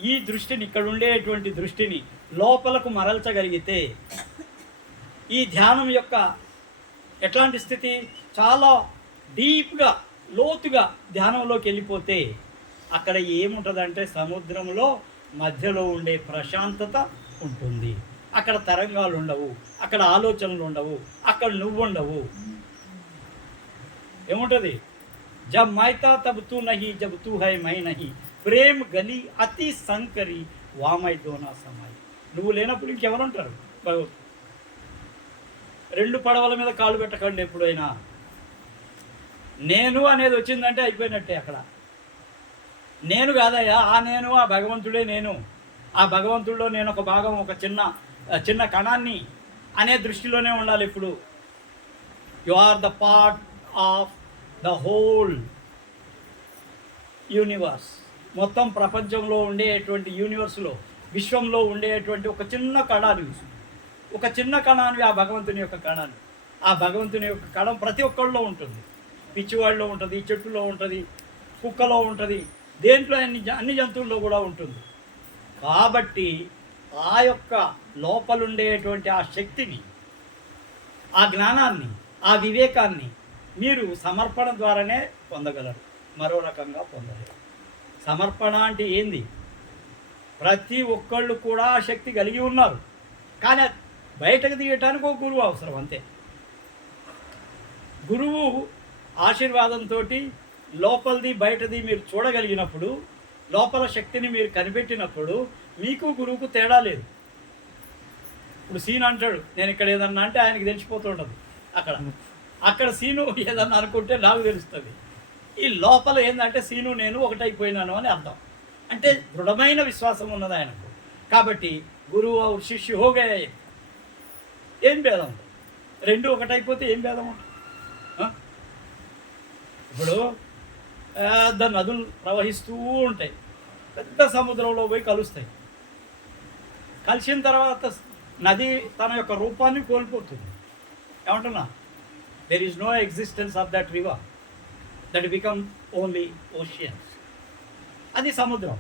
ఈ దృష్టిని, ఇక్కడ ఉండేటువంటి దృష్టిని లోపలకు మరల్చగలిగితే, ఈ ధ్యానం యొక్క ఎట్లాంటి స్థితి, చాలా డీప్గా లోతుగా ధ్యానంలోకి వెళ్ళిపోతే అక్కడ ఏముంటుందంటే సముద్రంలో మధ్యలో ఉండే ప్రశాంతత ఉంటుంది. అక్కడ తరంగాలు ఉండవు, అక్కడ ఆలోచనలు ఉండవు, అక్కడ నువ్వు ఉండవు. ఏముంటుంది? జబ్ మైతా తబ్ తూ నహీ, జబ్ తూ హై మై నహీ, ప్రేమ్ గలి అతి సంకరి వామై దోనా సమాయి. నువ్వు లేనప్పుడు ఇంకెవరు ఉంటారు? భగవత్ రెండు పడవల మీద కాళ్ళు పెట్టకండి ఎప్పుడైనా. నేను అనేది వచ్చిందంటే అయిపోయినట్టే. అక్కడ నేను కాదయ్యా, ఆ నేను, ఆ భగవంతుడే నేను. ఆ భగవంతుడిలో నేను ఒక భాగం, ఒక చిన్న కణాన్ని అనే దృష్టిలోనే ఉండాలి ఇప్పుడు. You are the part of the whole universe. మొత్తం ప్రపంచంలో ఉండేటువంటి యూనివర్స్లో, విశ్వంలో ఉండేటువంటి ఒక చిన్న కణాన్ని, ఒక చిన్న కణాన్ని, ఆ భగవంతుని యొక్క కణాన్ని. ఆ భగవంతుని యొక్క కణం ప్రతి ఒక్కళ్ళలో ఉంటుంది. పిచ్చివాడిలో ఉంటుంది, చెట్టులో ఉంటుంది, కుక్కలో ఉంటుంది, దేంట్లో అన్ని జంతువుల్లో కూడా ఉంటుంది. కాబట్టి ఆ యొక్క లోపలుండేటువంటి ఆ శక్తిని, ఆ జ్ఞానాన్ని, ఆ వివేకాన్ని మీరు సమర్పణ ద్వారానే పొందగలరు, మరో రకంగా పొందలేరు. సమర్పణ అంటే ఏంది? ప్రతి ఒక్కళ్ళు కూడా ఆ శక్తి కలిగి ఉన్నారు, కానీ బయటకు తీయటానికి ఒక గురువు అవసరం, అంతే. గురువు ఆశీర్వాదంతో లోపలిది బయటది మీరు చూడగలిగినప్పుడు, లోపల శక్తిని మీరు కనిపెట్టినప్పుడు మీకు గురువుకు తేడా లేదు. ఇప్పుడు సీను అంటాడు, నేను ఇక్కడ ఏదన్నా అంటే ఆయనకి తెలిసిపోతుంటుంది. అక్కడ సీను ఏదన్నా అనుకుంటే నాకు తెలుస్తుంది. ఈ లోపల ఏంటంటే సీను నేను ఒకటైపోయినాను అని అర్థం. అంటే దృఢమైన విశ్వాసం ఉన్నది ఆయనకు. కాబట్టి గురువు और శిష్యు हो गए, ఏం భేదం? రెండు ఒకటైపోతే ఏం భేదం ఉంటుంది? ఇప్పుడు పెద్ద నదులు ప్రవహిస్తూ ఉంటాయి, పెద్ద సముద్రంలో పోయి కలుస్తాయి. కలిసిన తర్వాత నది తన యొక్క రూపాన్ని కోల్పోతుంది. ఏమంటున్నా? There is no existence of that river, that become only oceans. అది సముద్రం.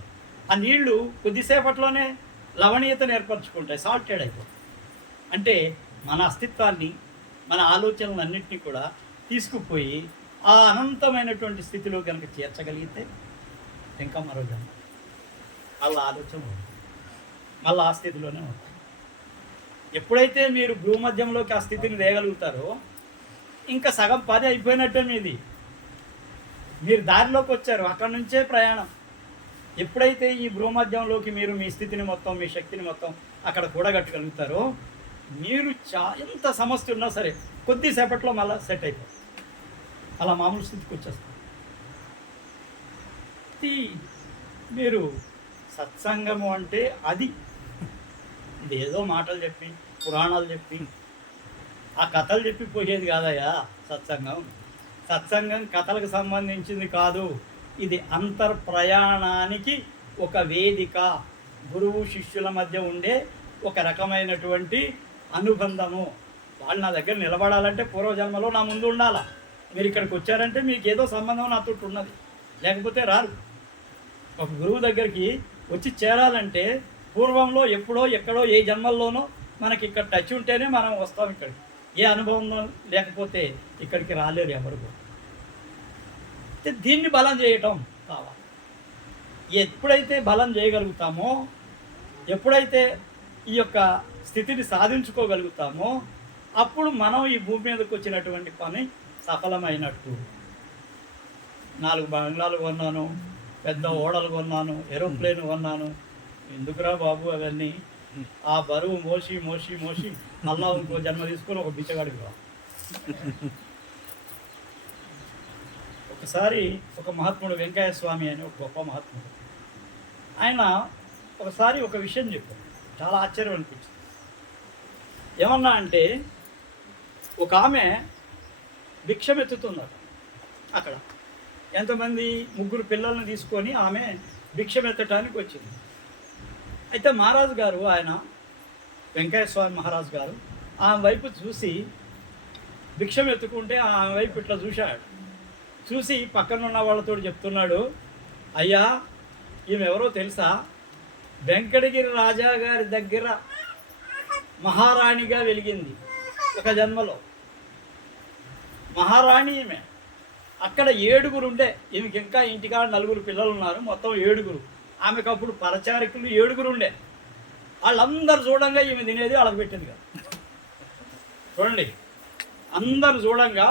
ఆ నీళ్లు కొద్దిసేపట్లోనే లవణీయతను ఏర్పరచుకుంటాయి, సాల్టెడ్ అయిపోతాయి. అంటే మన అస్తిత్వాన్ని, మన ఆలోచనలన్నింటినీ కూడా తీసుకుపోయి ఆ అనంతమైనటువంటి స్థితిలో కనుక చేర్చగలిగితే ఇంకా మరో జన్మ, మళ్ళీ ఆలోచన ఉంటుంది, మళ్ళీ ఆ స్థితిలోనే ఉంటుంది. ఎప్పుడైతే మీరు భూమధ్యంలోకి ఆ స్థితిని తేగలుగుతారో ఇంకా సగం పని అయిపోయినట్టే మీది. మీరు దారిలోకి వచ్చారు, అక్కడి నుంచే ప్రయాణం. ఎప్పుడైతే ఈ భూమధ్యంలోకి మీరు మీ స్థితిని మొత్తం, మీ శక్తిని మొత్తం అక్కడ కూడగట్టగలుగుతారో మీరు ఎంత సమస్య ఉన్నా సరే కొద్దిసేపట్లో మళ్ళీ సెట్ అయిపోతుంది, అలా మామూలు స్థితికి వచ్చేస్తారు. మీరు సత్సంగము అంటే అది. ఇదేదో మాటలు చెప్పి, పురాణాలు చెప్పి, ఆ కథలు చెప్పి పోయేది కాదయ్యా సత్సంగం. సత్సంగం కథలకు సంబంధించింది కాదు, ఇది అంతర్ప్రయాణానికి ఒక వేదిక. గురువు శిష్యుల మధ్య ఉండే ఒక రకమైనటువంటి అనుబంధము. వాళ్ళు నా దగ్గర నిలబడాలంటే పూర్వజన్మలో నా ముందు ఉండాలా. మీరు ఇక్కడికి వచ్చారంటే మీకు ఏదో సంబంధం నాతో ఉన్నది, లేకపోతే రారు. ఒక గురువు దగ్గరికి వచ్చి చేరాలంటే పూర్వంలో ఎప్పుడో ఎక్కడో ఏ జన్మల్లోనో మనకి ఇక్కడ టచ్ ఉంటేనే మనం వస్తాం ఇక్కడికి. ఏ అనుభవం లేకపోతే ఇక్కడికి రాలేరు ఎవరు. దీన్ని బలం చేయటం కావాలి. ఎప్పుడైతే బలం చేయగలుగుతామో, ఎప్పుడైతే ఈ యొక్క స్థితిని సాధించుకోగలుగుతామో అప్పుడు మనం ఈ భూమి మీదకి వచ్చినటువంటి పని సఫలమైనట్టు. 4 బంగ్లాలు కొన్నాను, పెద్ద ఓడలు కొన్నాను, ఏరోప్లేన్ కొన్నాను, ఎందుకురా బాబు అవన్నీ? ఆ బరువు మోసి మోసి మోసి మళ్ళా ఇంకో జన్మ తీసుకొని ఒక బిచ్చగాడికి రా. ఒకసారి ఒక మహాత్ముడు, వెంకయ్య స్వామి అని ఒక గొప్ప మహాత్ముడు, ఆయన ఒకసారి ఒక విషయం చెప్పారు, చాలా ఆశ్చర్యం అనిపించింది. ఏమన్నా అంటే ఒక ఆమె భిక్షమెత్తుతుందట. అక్కడ ఎంతమంది 3 పిల్లల్ని తీసుకొని ఆమె భిక్షమెత్తటానికి వచ్చింది. అయితే మహారాజు గారు, ఆయన వెంకయ్య స్వామి మహారాజు గారు ఆమె వైపు చూసి భిక్షమెత్తుకుంటే ఆమె వైపు ఇట్లా చూశాడు. చూసి పక్కన ఉన్న వాళ్ళతో చెప్తున్నాడు, అయ్యా ఈమె ఎవరో తెలుసా? వెంకటగిరి రాజా గారి దగ్గర మహారాణిగా వెలిగింది ఒక జన్మలో. మహారాణి ఈమె. అక్కడ 7 ఉండే, ఈమెకి ఇంకా ఇంటికాడ 4 పిల్లలు ఉన్నారు, మొత్తం 7. ఆమెకు అప్పుడు పరచారికులు 7 ఉండే. వాళ్ళందరూ చూడంగా ఈమె తినేది వాళ్ళకి పెట్టింది కదా. చూడండి, అందరు చూడంగా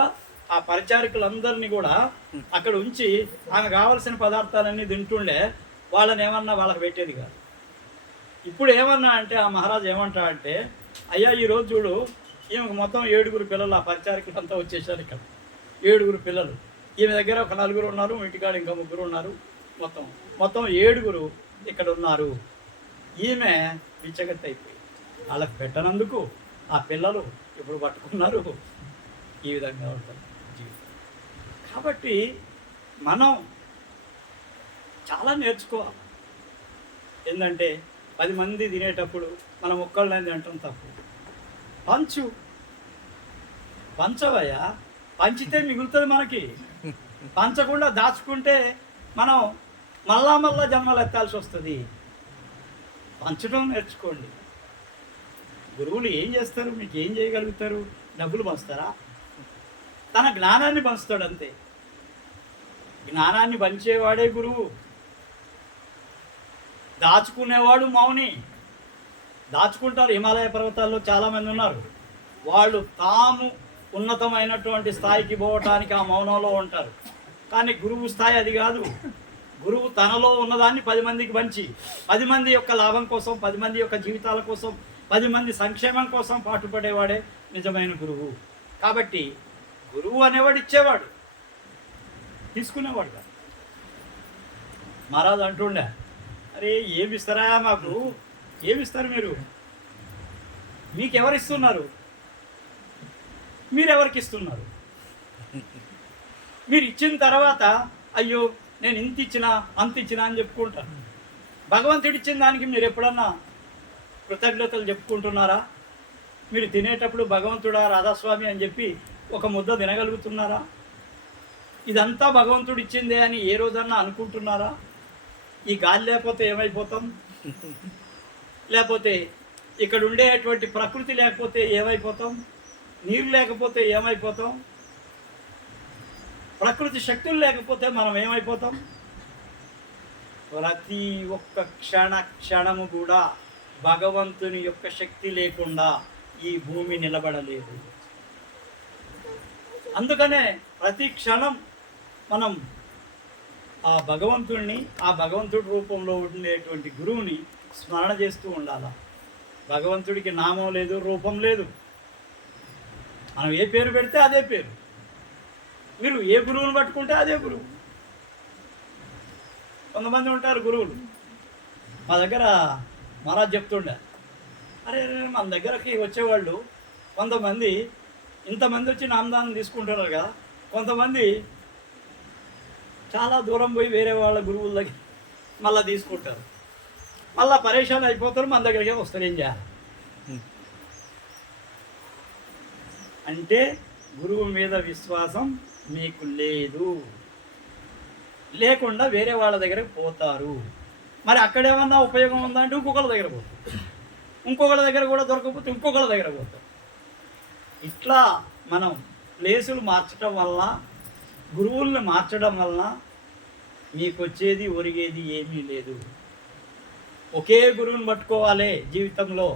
ఆ పరిచారికులందరినీ కూడా అక్కడ ఉంచి ఆమె కావలసిన పదార్థాలన్నీ తింటుండే, వాళ్ళని ఏమన్నా వాళ్ళకి పెట్టేది కాదు. ఇప్పుడు ఏమన్నా అంటే ఆ మహారాజు ఏమంటా అంటే, అయ్యా ఈరోజు చూడు, ఈమెకు మొత్తం 7 పిల్లలు, ఆ పరిచారికులు అంతా వచ్చేసారు ఇక్కడ. 7 పిల్లలు, ఈమె దగ్గర ఒక 4 ఉన్నారు, ఇంటికాడ ఇంకా 3 ఉన్నారు, మొత్తం 7 ఇక్కడ ఉన్నారు. ఈమె పిచ్చగత్తి అయిపోయి వాళ్ళకి పెట్టనందుకు ఆ పిల్లలు ఇప్పుడు పట్టుకున్నారు. ఈ విధంగా ఉంటుంది జీవితం. కాబట్టి మనం చాలా నేర్చుకోవాలి. ఏంటంటే 10 మంది తినేటప్పుడు మనం ఒక్కళ్ళని తినటం తప్పు. పంచవయ్యా, పంచితే మిగులుతుంది మనకి. పంచకుండా దాచుకుంటే మనం మళ్ళా జన్మలు ఎత్తాల్సి వస్తుంది. పంచడం నేర్చుకోండి. గురువులు ఏం చేస్తారు? మీకు ఏం చేయగలుగుతారు? డబ్బులు పంచుతారా? తన జ్ఞానాన్ని పంచుతాడు అంతే. జ్ఞానాన్ని పంచేవాడే గురువు. దాచుకునేవాడు మౌని. దాచుకుంటారు. హిమాలయ పర్వతాల్లో చాలామంది ఉన్నారు, వాళ్ళు తాము ఉన్నతమైనటువంటి స్థాయికి పోవటానికి ఆ మౌనంలో ఉంటారు. కానీ గురువు స్థాయి అది కాదు. గురువు తనలో ఉన్నదాన్ని 10 మందికి పంచి, 10 మంది యొక్క లాభం కోసం, 10 మంది యొక్క జీవితాల కోసం, 10 మంది సంక్షేమం కోసం పాటుపడేవాడే నిజమైన గురువు. కాబట్టి గురువు అనేవాడు ఇచ్చేవాడు, తీసుకునేవాడు కాదు. మహారాజు అంటుండే, అరే ఏమిస్తారా మాకు, ఏమిస్తారు మీరు? మీకెవరిస్తున్నారు? మీరెవరికి ఇస్తున్నారు? మీరు ఇచ్చిన తర్వాత అయ్యో నేను ఇంత ఇచ్చినా అంత ఇచ్చినా అని చెప్పుకుంటాను. భగవంతుడు ఇచ్చిన దానికి మీరు ఎప్పుడన్నా కృతజ్ఞతలు చెప్పుకుంటున్నారా? మీరు తినేటప్పుడు భగవంతుడా రాధాస్వామి అని చెప్పి ఒక ముద్ద తినగలుగుతున్నారా? ఇదంతా భగవంతుడు ఇచ్చిందే అని ఏ రోజన్నా అనుకుంటున్నారా? ఈ గాలి లేకపోతే ఏమైపోతాం? లేకపోతే ఇక్కడ ఉండేటువంటి ప్రకృతి లేకపోతే ఏమైపోతాం? నీరు లేకపోతే ఏమైపోతాం? ప్రకృతి శక్తులు లేకపోతే మనం ఏమైపోతాం? ప్రతి ఒక్క క్షణము కూడా భగవంతుని యొక్క శక్తి లేకుండా ఈ భూమి నిలబడలేదు. అందుకనే ప్రతి క్షణం మనం ఆ భగవంతుడిని, ఆ భగవంతుడి రూపంలో ఉండేటువంటి గురువుని స్మరణ చేస్తూ ఉండాలి. భగవంతుడికి నామం లేదు, రూపం లేదు. మనం ఏ పేరు పెడితే అదే పేరు. మీరు ఏ గురువుని పట్టుకుంటే అదే గురువు. కొంతమంది ఉంటారు గురువులు. మా దగ్గర మహారాజ్ చెప్తుండే, అరే మన దగ్గరకి వచ్చేవాళ్ళు కొంతమంది ఇంతమంది వచ్చి నామదానం తీసుకుంటున్నారు కదా, కొంతమంది చాలా దూరం పోయి వేరే వాళ్ళ గురువుల దగ్గర మళ్ళీ తీసుకుంటారు, మళ్ళీ పరేషాన్ అయిపోతారు, మన దగ్గరికి వస్తారు. ఏం చేయాలి అంటే గురువు మీద విశ్వాసం మీకు లేదు, లేకుండా వేరే వాళ్ళ దగ్గరకు పోతారు. మరి అక్కడేమన్నా ఉపయోగం ఉందంటే ఇంకొకళ్ళ దగ్గర పోతారు, ఇంకొకళ్ళ దగ్గర కూడా దొరకకపోతే ఇంకొకళ్ళ దగ్గర పోతారు. ఇట్లా మనం ప్లేసులు మార్చడం వల్ల, గురువుల్ని మార్చడం వలన మీకు వచ్చేది ఒరిగేది ఏమీ లేదు. ఒకే గురువుని పట్టుకోవాలి జీవితంలో.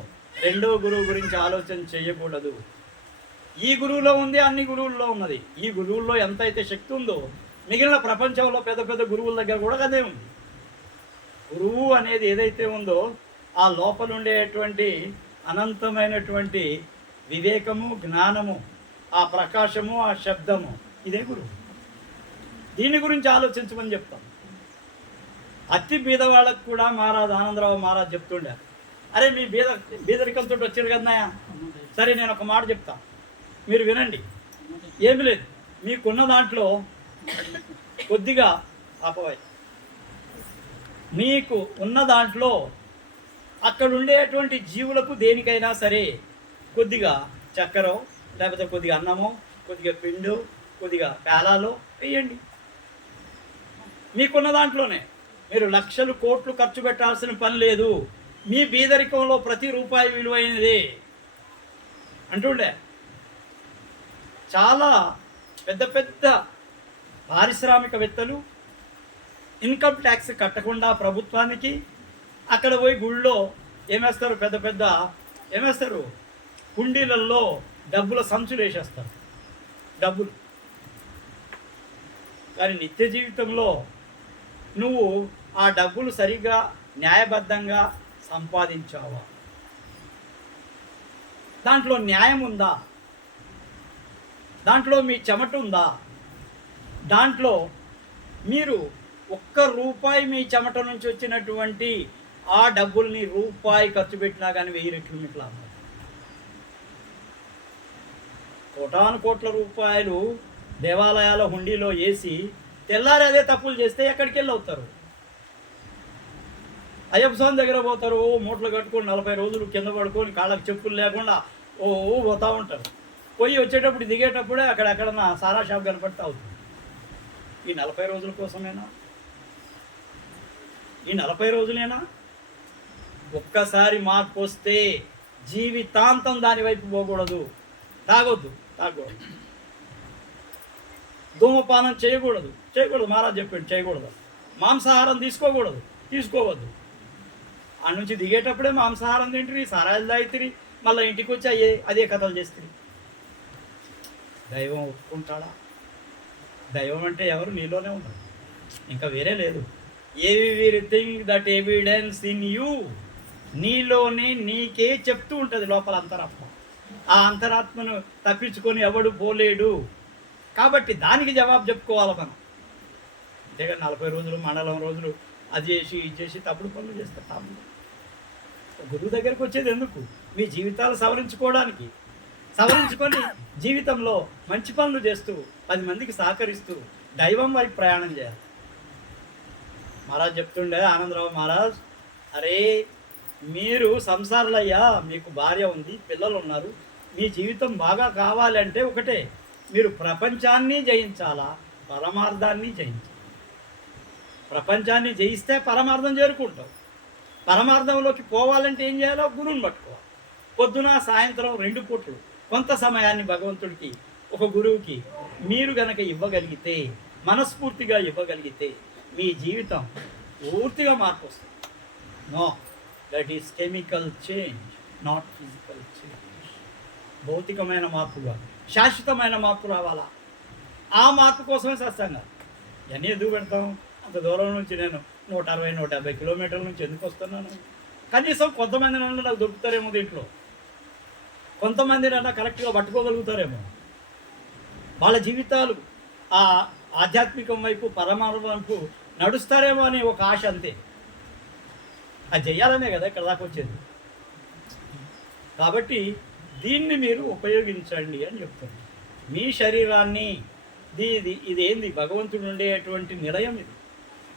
రెండో గురువు గురించి ఆలోచన చేయకూడదు. ఈ గురువులో ఉంది, అన్ని గురువుల్లో ఉన్నది. ఈ గురువుల్లో ఎంతైతే శక్తి ఉందో మిగిలిన ప్రపంచంలో పెద్ద పెద్ద గురువుల దగ్గర కూడా అదే ఉంది. గురువు అనేది ఏదైతే ఉందో ఆ లోపల ఉండేటువంటి అనంతమైనటువంటి వివేకము, జ్ఞానము, ఆ ప్రకాశము, ఆ శబ్దము, ఇదే గురువు. దీని గురించి ఆలోచించమని చెప్తాం. అతి బీద వాళ్ళకు కూడా మహారాజ్ ఆనందరావు మహారాజ్ చెప్తుండే, అరే మీ బీదరికంతో వచ్చారు కదన్నాయా, సరే నేను ఒక మాట చెప్తా, మీరు వినండి. ఏమి లేదు, మీకున్న దాంట్లో కొద్దిగా ఆపవాయి, మీకు ఉన్న దాంట్లో అక్కడ ఉండేటువంటి జీవులకు దేనికైనా సరే కొద్దిగా చక్కెర, లేకపోతే కొద్దిగా అన్నమో, కొద్దిగా పిండు, కొద్దిగా పేలాలో వేయండి. మీకున్న దాంట్లోనే మీరు లక్షలు కోట్లు ఖర్చు పెట్టాల్సిన పని లేదు. మీ బీదరికంలో ప్రతి రూపాయి విలువైనది అంటుండే. చాలా పెద్ద పెద్ద పారిశ్రామికవేత్తలు ఇన్కమ్ ట్యాక్స్ కట్టకుండా ప్రభుత్వానికి అక్కడ పోయి గుళ్ళో ఏమేస్తారు, పెద్ద పెద్ద ఏమేస్తారు, కుండీలలో డబ్బుల సంచులు వేసేస్తారు డబ్బులు. కానీ నిత్య జీవితంలో నువ్వు ఆ డబ్బులు సరిగ్గా న్యాయబద్ధంగా సంపాదించావా? దాంట్లో న్యాయం ఉందా? దాంట్లో మీ చెమట ఉందా? దాంట్లో మీరు ఒక్క రూపాయి మీ చెమట నుంచి వచ్చినటువంటి ఆ డబ్బుల్ని రూపాయి ఖర్చు పెట్టినా కానీ 1000 రెట్లు మీకు లాభం. కోటాను కోట్ల రూపాయలు దేవాలయాల హుండీలో వేసి తెల్లారి అదే తప్పులు చేస్తే ఎక్కడికి వెళ్ళి అవుతారు? అయ్యప్ప స్వామి దగ్గర పోతారు, మూటలు కట్టుకొని 40 రోజులు కింద పడుకొని కాళ్ళకి చెప్పులు లేకుండా పోతూ ఉంటారు. పోయి వచ్చేటప్పుడు దిగేటప్పుడే అక్కడెక్కడ సారా షాప్ కనపడితే అవుతుంది. ఈ 40 రోజుల కోసమేనా? ఈ 40 రోజులేనా? ఒక్కసారి మార్పు వస్తే జీవితాంతం దాని వైపు పోకూడదు. తాగొద్దు, ధూమపానం చేయకూడదు, మహారాజ్ చెప్పాడు చేయకూడదు. మాంసాహారం తీసుకోవద్దు. ఆ నుంచి దిగేటప్పుడే మాంసాహారం తింటిరి, సారాయిలు తాగితిరి, మళ్ళీ ఇంటికి వచ్చి అదే కథలు చేస్తుంది. దైవం ఒప్పుకుంటాడా? దైవం అంటే ఎవరు? నీలోనే ఉన్నారు, ఇంకా వేరే లేదు. Everything that evidence in you, నీలోనే నీకే చెప్తూ ఉంటుంది లోపల అంతరాత్మ. ఆ అంతరాత్మను తప్పించుకొని ఎవడు పోలేడు. కాబట్టి దానికి జవాబు చెప్పుకోవాలి మనం. అంతేగా 40 రోజులు, మండలం రోజులు అది చేసి ఇది చేసి తప్పుడు పనులు చేస్తాం. గురువు దగ్గరికి వచ్చేది ఎందుకు? మీ జీవితాలు సవరించుకోవడానికి. సవరించుకొని జీవితంలో మంచి పనులు చేస్తూ 10 మందికి సహకరిస్తూ దైవం వైపు ప్రయాణం చేయాలి. మహారాజ్ చెప్తుండే, ఆనందరావు మహారాజ్, అరే మీరు సంసారులయ్యా, మీకు భార్య ఉంది, పిల్లలు ఉన్నారు, మీ జీవితం బాగా కావాలంటే ఒకటే, మీరు ప్రపంచాన్ని జయించాలా, పరమార్థాన్ని జయించాలి. ప్రపంచాన్ని జయిస్తే పరమార్థం చేరుకుంటావు. పరమార్థంలోకి పోవాలంటే ఏం చేయాలో గురువుని పట్టుకోవాలి. పొద్దున సాయంత్రం 2 పూటలు కొంత సమయాన్ని భగవంతుడికి, ఒక గురువుకి మీరు గనక ఇవ్వగలిగితే, మనస్ఫూర్తిగా ఇవ్వగలిగితే మీ జీవితం పూర్తిగా మార్పు వస్తుంది. No, that is chemical change, not physical change. భౌతికమైన మార్పుగా శాశ్వతమైన మార్పు రావాలా? ఆ మార్పు కోసమే సత్సంగాలు. ఇవన్నీ ఎందుకు పెడతాం? అంత దూరం నుంచి నేను 160-150 కిలోమీటర్ల నుంచి ఎందుకు వస్తున్నాను? కనీసం కొంతమంది నన్ను నాకు దొరుకుతారేమో, దీంట్లో కొంతమంది నన్ను కరెక్ట్గా పట్టుకోగలుగుతారేమో, వాళ్ళ జీవితాలు ఆ ఆధ్యాత్మికం వైపు, పరమార్థం వైపు నడుస్తారేమో అని ఒక ఆశ, అంతే. అది చెయ్యాలనే కదా ఇక్కడ దాకా వచ్చేది. కాబట్టి దీన్ని మీరు ఉపయోగించండి అని చెప్తాను. మీ శరీరాన్ని ఇదేంది? భగవంతుడు ఉండేటువంటి నిలయం ఇది.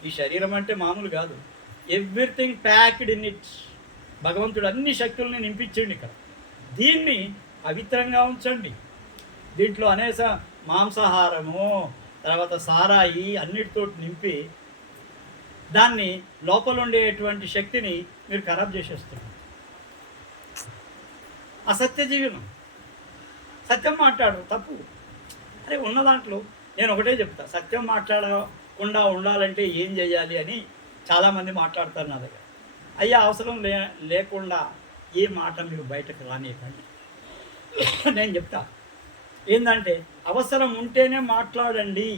ఈ శరీరం అంటే మామూలు కాదు. Everything packed in it. భగవంతుడు అన్ని శక్తుల్ని నింపించండి ఇక్కడ. దీన్ని పవిత్రంగా ఉంచండి. దీంట్లో అనేక మాంసాహారము, తర్వాత సారాయి అన్నిటితో నింపి దాన్ని లోపల ఉండేటువంటి శక్తిని మీరు ఖరాబ్ చేసేస్తున్నారు. అసత్య జీవనం. సత్యం మాట్లాడు తప్పు. అరే ఉన్న దాంట్లో నేను ఒకటే చెప్తా, సత్యం మాట్లాడకుండా ఉండాలంటే ఏం చేయాలి అని చాలామంది మాట్లాడతారు నా దగ్గర. అయ్యా అవసరం లేకుండా ఏ మాట మీరు బయటకు రానియకండి. నేను చెప్తా ఏంటంటే, అవసరం ఉంటేనే మాట్లాడండి.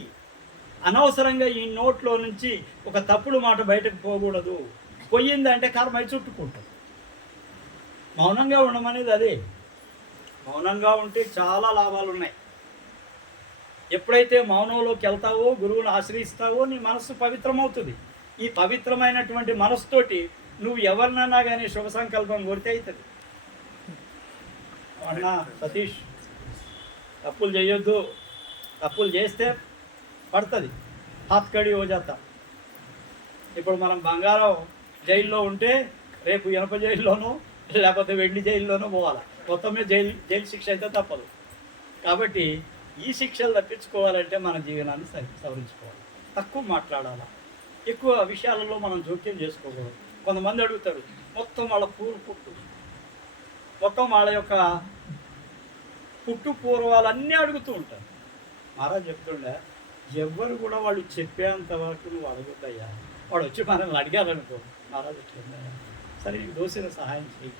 అనవసరంగా ఈ నోట్లో నుంచి ఒక తప్పుడు మాట బయటకు పోకూడదు. పోయిందంటే కర్మై చుట్టుకుంటాం. మౌనంగా ఉండమనేది అదే. మౌనంగా ఉంటే చాలా లాభాలు ఉన్నాయి. ఎప్పుడైతే మౌనంలోకి వెళ్తావో, గురువుని ఆశ్రయిస్తావో, నీ మనస్సు పవిత్రమవుతుంది. ఈ పవిత్రమైనటువంటి మనస్సుతోటి నువ్వు ఎవరినన్నా కానీ శుభ సంకల్పం కొడితే అవుతుంది. అన్నా సతీష్, తప్పులు చేయొద్దు, తప్పులు చేస్తే పడుతుంది. హాత్కడి ఓజాత. ఇప్పుడు మనం బంగారం జైల్లో ఉంటే రేపు ఇనప జైల్లోనో లేకపోతే వెండి జైల్లోనో పోవాలి. మొత్తమే జైలు శిక్ష అయితే తప్పదు. కాబట్టి ఈ శిక్షలు తప్పించుకోవాలంటే మన జీవనాన్ని సవరించుకోవాలి. తక్కువ మాట్లాడాలి, ఎక్కువ విషయాలలో మనం జోక్యం చేసుకోకూడదు. కొంతమంది అడుగుతారు, మొత్తం వాళ్ళ మొత్తం వాళ్ళ యొక్క పుట్టు పూర్వాలన్నీ అడుగుతూ ఉంటారు. మహారాజ్ చెప్తుండే, ఎవ్వరు కూడా వాళ్ళు చెప్పేంత వరకు నువ్వు అడగొద్దయ్యా. వాడు వచ్చి మనల్ని అడిగారనుకో, మహారాజు ఎట్లుందయ్యా, సరే నీకు దోసిన సహాయం చేయి.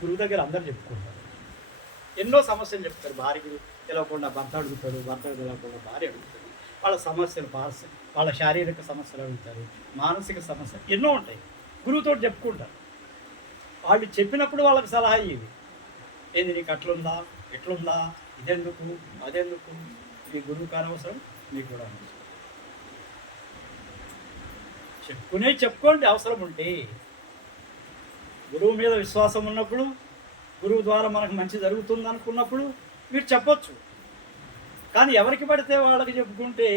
గురువు దగ్గర అందరు చెప్పుకుంటారు, ఎన్నో సమస్యలు చెప్తారు. భార్యకు తెలవకుండా భర్త అడుగుతాడు, భర్తకు తెలవకుండా భార్య అడుగుతాడు. వాళ్ళ సమస్యలు వాళ్ళ శారీరక సమస్యలు అడుగుతారు, మానసిక సమస్యలు ఎన్నో ఉంటాయి. గురువుతో చెప్పుకుంటారు. వాళ్ళు చెప్పినప్పుడు వాళ్ళకి సలహా ఇవి, ఏంది నీకు అట్లుందా ఎట్లుందా, ఇదెందుకు అదెందుకు, మీ గురువుకు అనవసరం, మీకు కూడా అనవసరం. చెప్పుకోండి అవసరం ఉంటే. గురువు మీద విశ్వాసం ఉన్నప్పుడు, గురువు ద్వారా మనకు మంచి జరుగుతుంది అనుకున్నప్పుడు మీరు చెప్పొచ్చు. కానీ ఎవరికి పడితే వాళ్ళకి చెప్పుకుంటే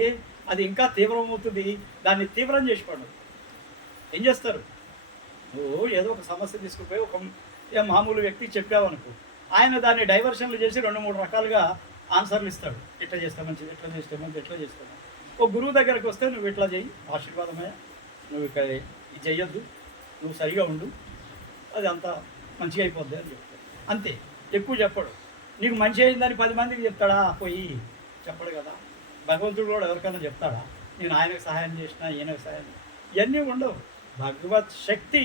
అది ఇంకా తీవ్రమవుతుంది. దాన్ని తీవ్రం చేసి పడదు. ఏం చేస్తారు, నువ్వు ఏదో ఒక సమస్య తీసుకుపోయి ఒక మామూలు వ్యక్తికి చెప్పావనుకో, ఆయన దాన్ని డైవర్షన్లు చేసి 2-3 రకాలుగా ఆన్సర్లు ఇస్తాడు. ఇట్లా చేస్తే మంచిది, ఇట్లా చేస్తే మంచిది, ఇట్లా చేస్తే మంచిది. ఒక గురువు దగ్గరికి వస్తే నువ్వు ఇట్లా చెయ్యి, ఆశీర్వాదమయ్యా, నువ్వు ఇక ఇది చెయ్యొద్దు, నువ్వు సరిగా ఉండు, అది అంతా మంచిగా అయిపోద్ది అని చెప్తాడు. అంతే, ఎక్కువ చెప్పడు. నీకు మంచి అయిందని 10 మందికి చెప్తాడా? పోయి చెప్పడు కదా. భగవంతుడు కూడా ఎవరికైనా చెప్తాడా, నేను ఆయనకు సహాయం చేసినా ఈయనకు సహాయం, ఇవన్నీ ఉండవు. భగవత్ శక్తి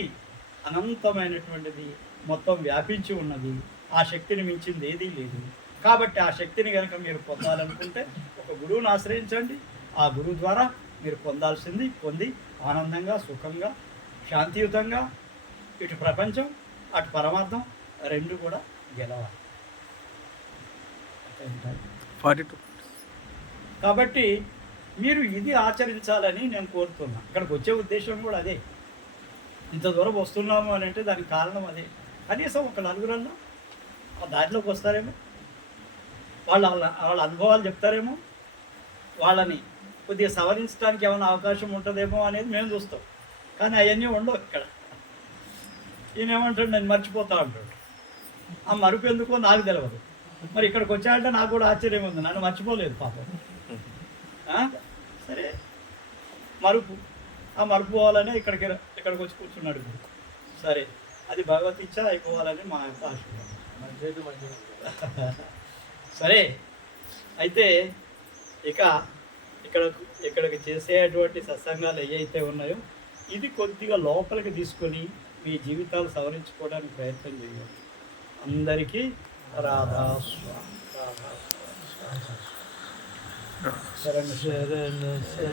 అనంతమైనటువంటిది, మొత్తం వ్యాపించి ఉన్నది. ఆ శక్తిని మించింది ఏదీ లేదు. కాబట్టి ఆ శక్తిని కనుక మీరు పొందాలనుకుంటే ఒక గురువుని ఆశ్రయించండి. ఆ గురువు ద్వారా మీరు పొందాల్సింది పొంది ఆనందంగా, సుఖంగా, శాంతియుతంగా ఇటు ప్రపంచం అటు పరమార్థం రెండు కూడా గెలవాలి. 42. కాబట్టి మీరు ఇది ఆచరించాలని నేను కోరుతున్నా. ఇక్కడికి వచ్చే ఉద్దేశం కూడా అదే. ఇంత దూరం వస్తున్నాము అని అంటే దానికి కారణం అదే. కనీసం ఒక నలుగురన్నా ఆ దారిలోకి వస్తారేమో, వాళ్ళ అనుభవాలు చెప్తారేమో, వాళ్ళని కొద్దిగా సవరించడానికి ఏమైనా అవకాశం ఉంటుందేమో అనేది మేము చూస్తాం. కానీ అవన్నీ ఉండవు ఇక్కడ. ఈయన ఏమంటాడు, నేను మర్చిపోతా అంటాడు. ఆ మరుపు ఎందుకో నాకు తెలియదు. మరి ఇక్కడికి వచ్చాడంటే నాకు కూడా ఆశ్చర్యం ఉంది, నన్ను మర్చిపోలేదు పాపం. సరే, మరుపు, ఆ మరుపు పోవాలని ఇక్కడికి వచ్చి కూర్చున్నాడు. సరే, అది భగవత్ ఇచ్చ అయిపోవాలని మా యొక్క ఆశీర్వాదం. సరే, అయితే ఇక ఇక్కడికి చేసేటువంటి సత్సంగాలు ఏవైతే ఉన్నాయో ఇది కొద్దిగా లోపలికి తీసుకొని మీ జీవితాలు సవరించుకోవడానికి ప్రయత్నం చేయండి. అందరికీ రాధా.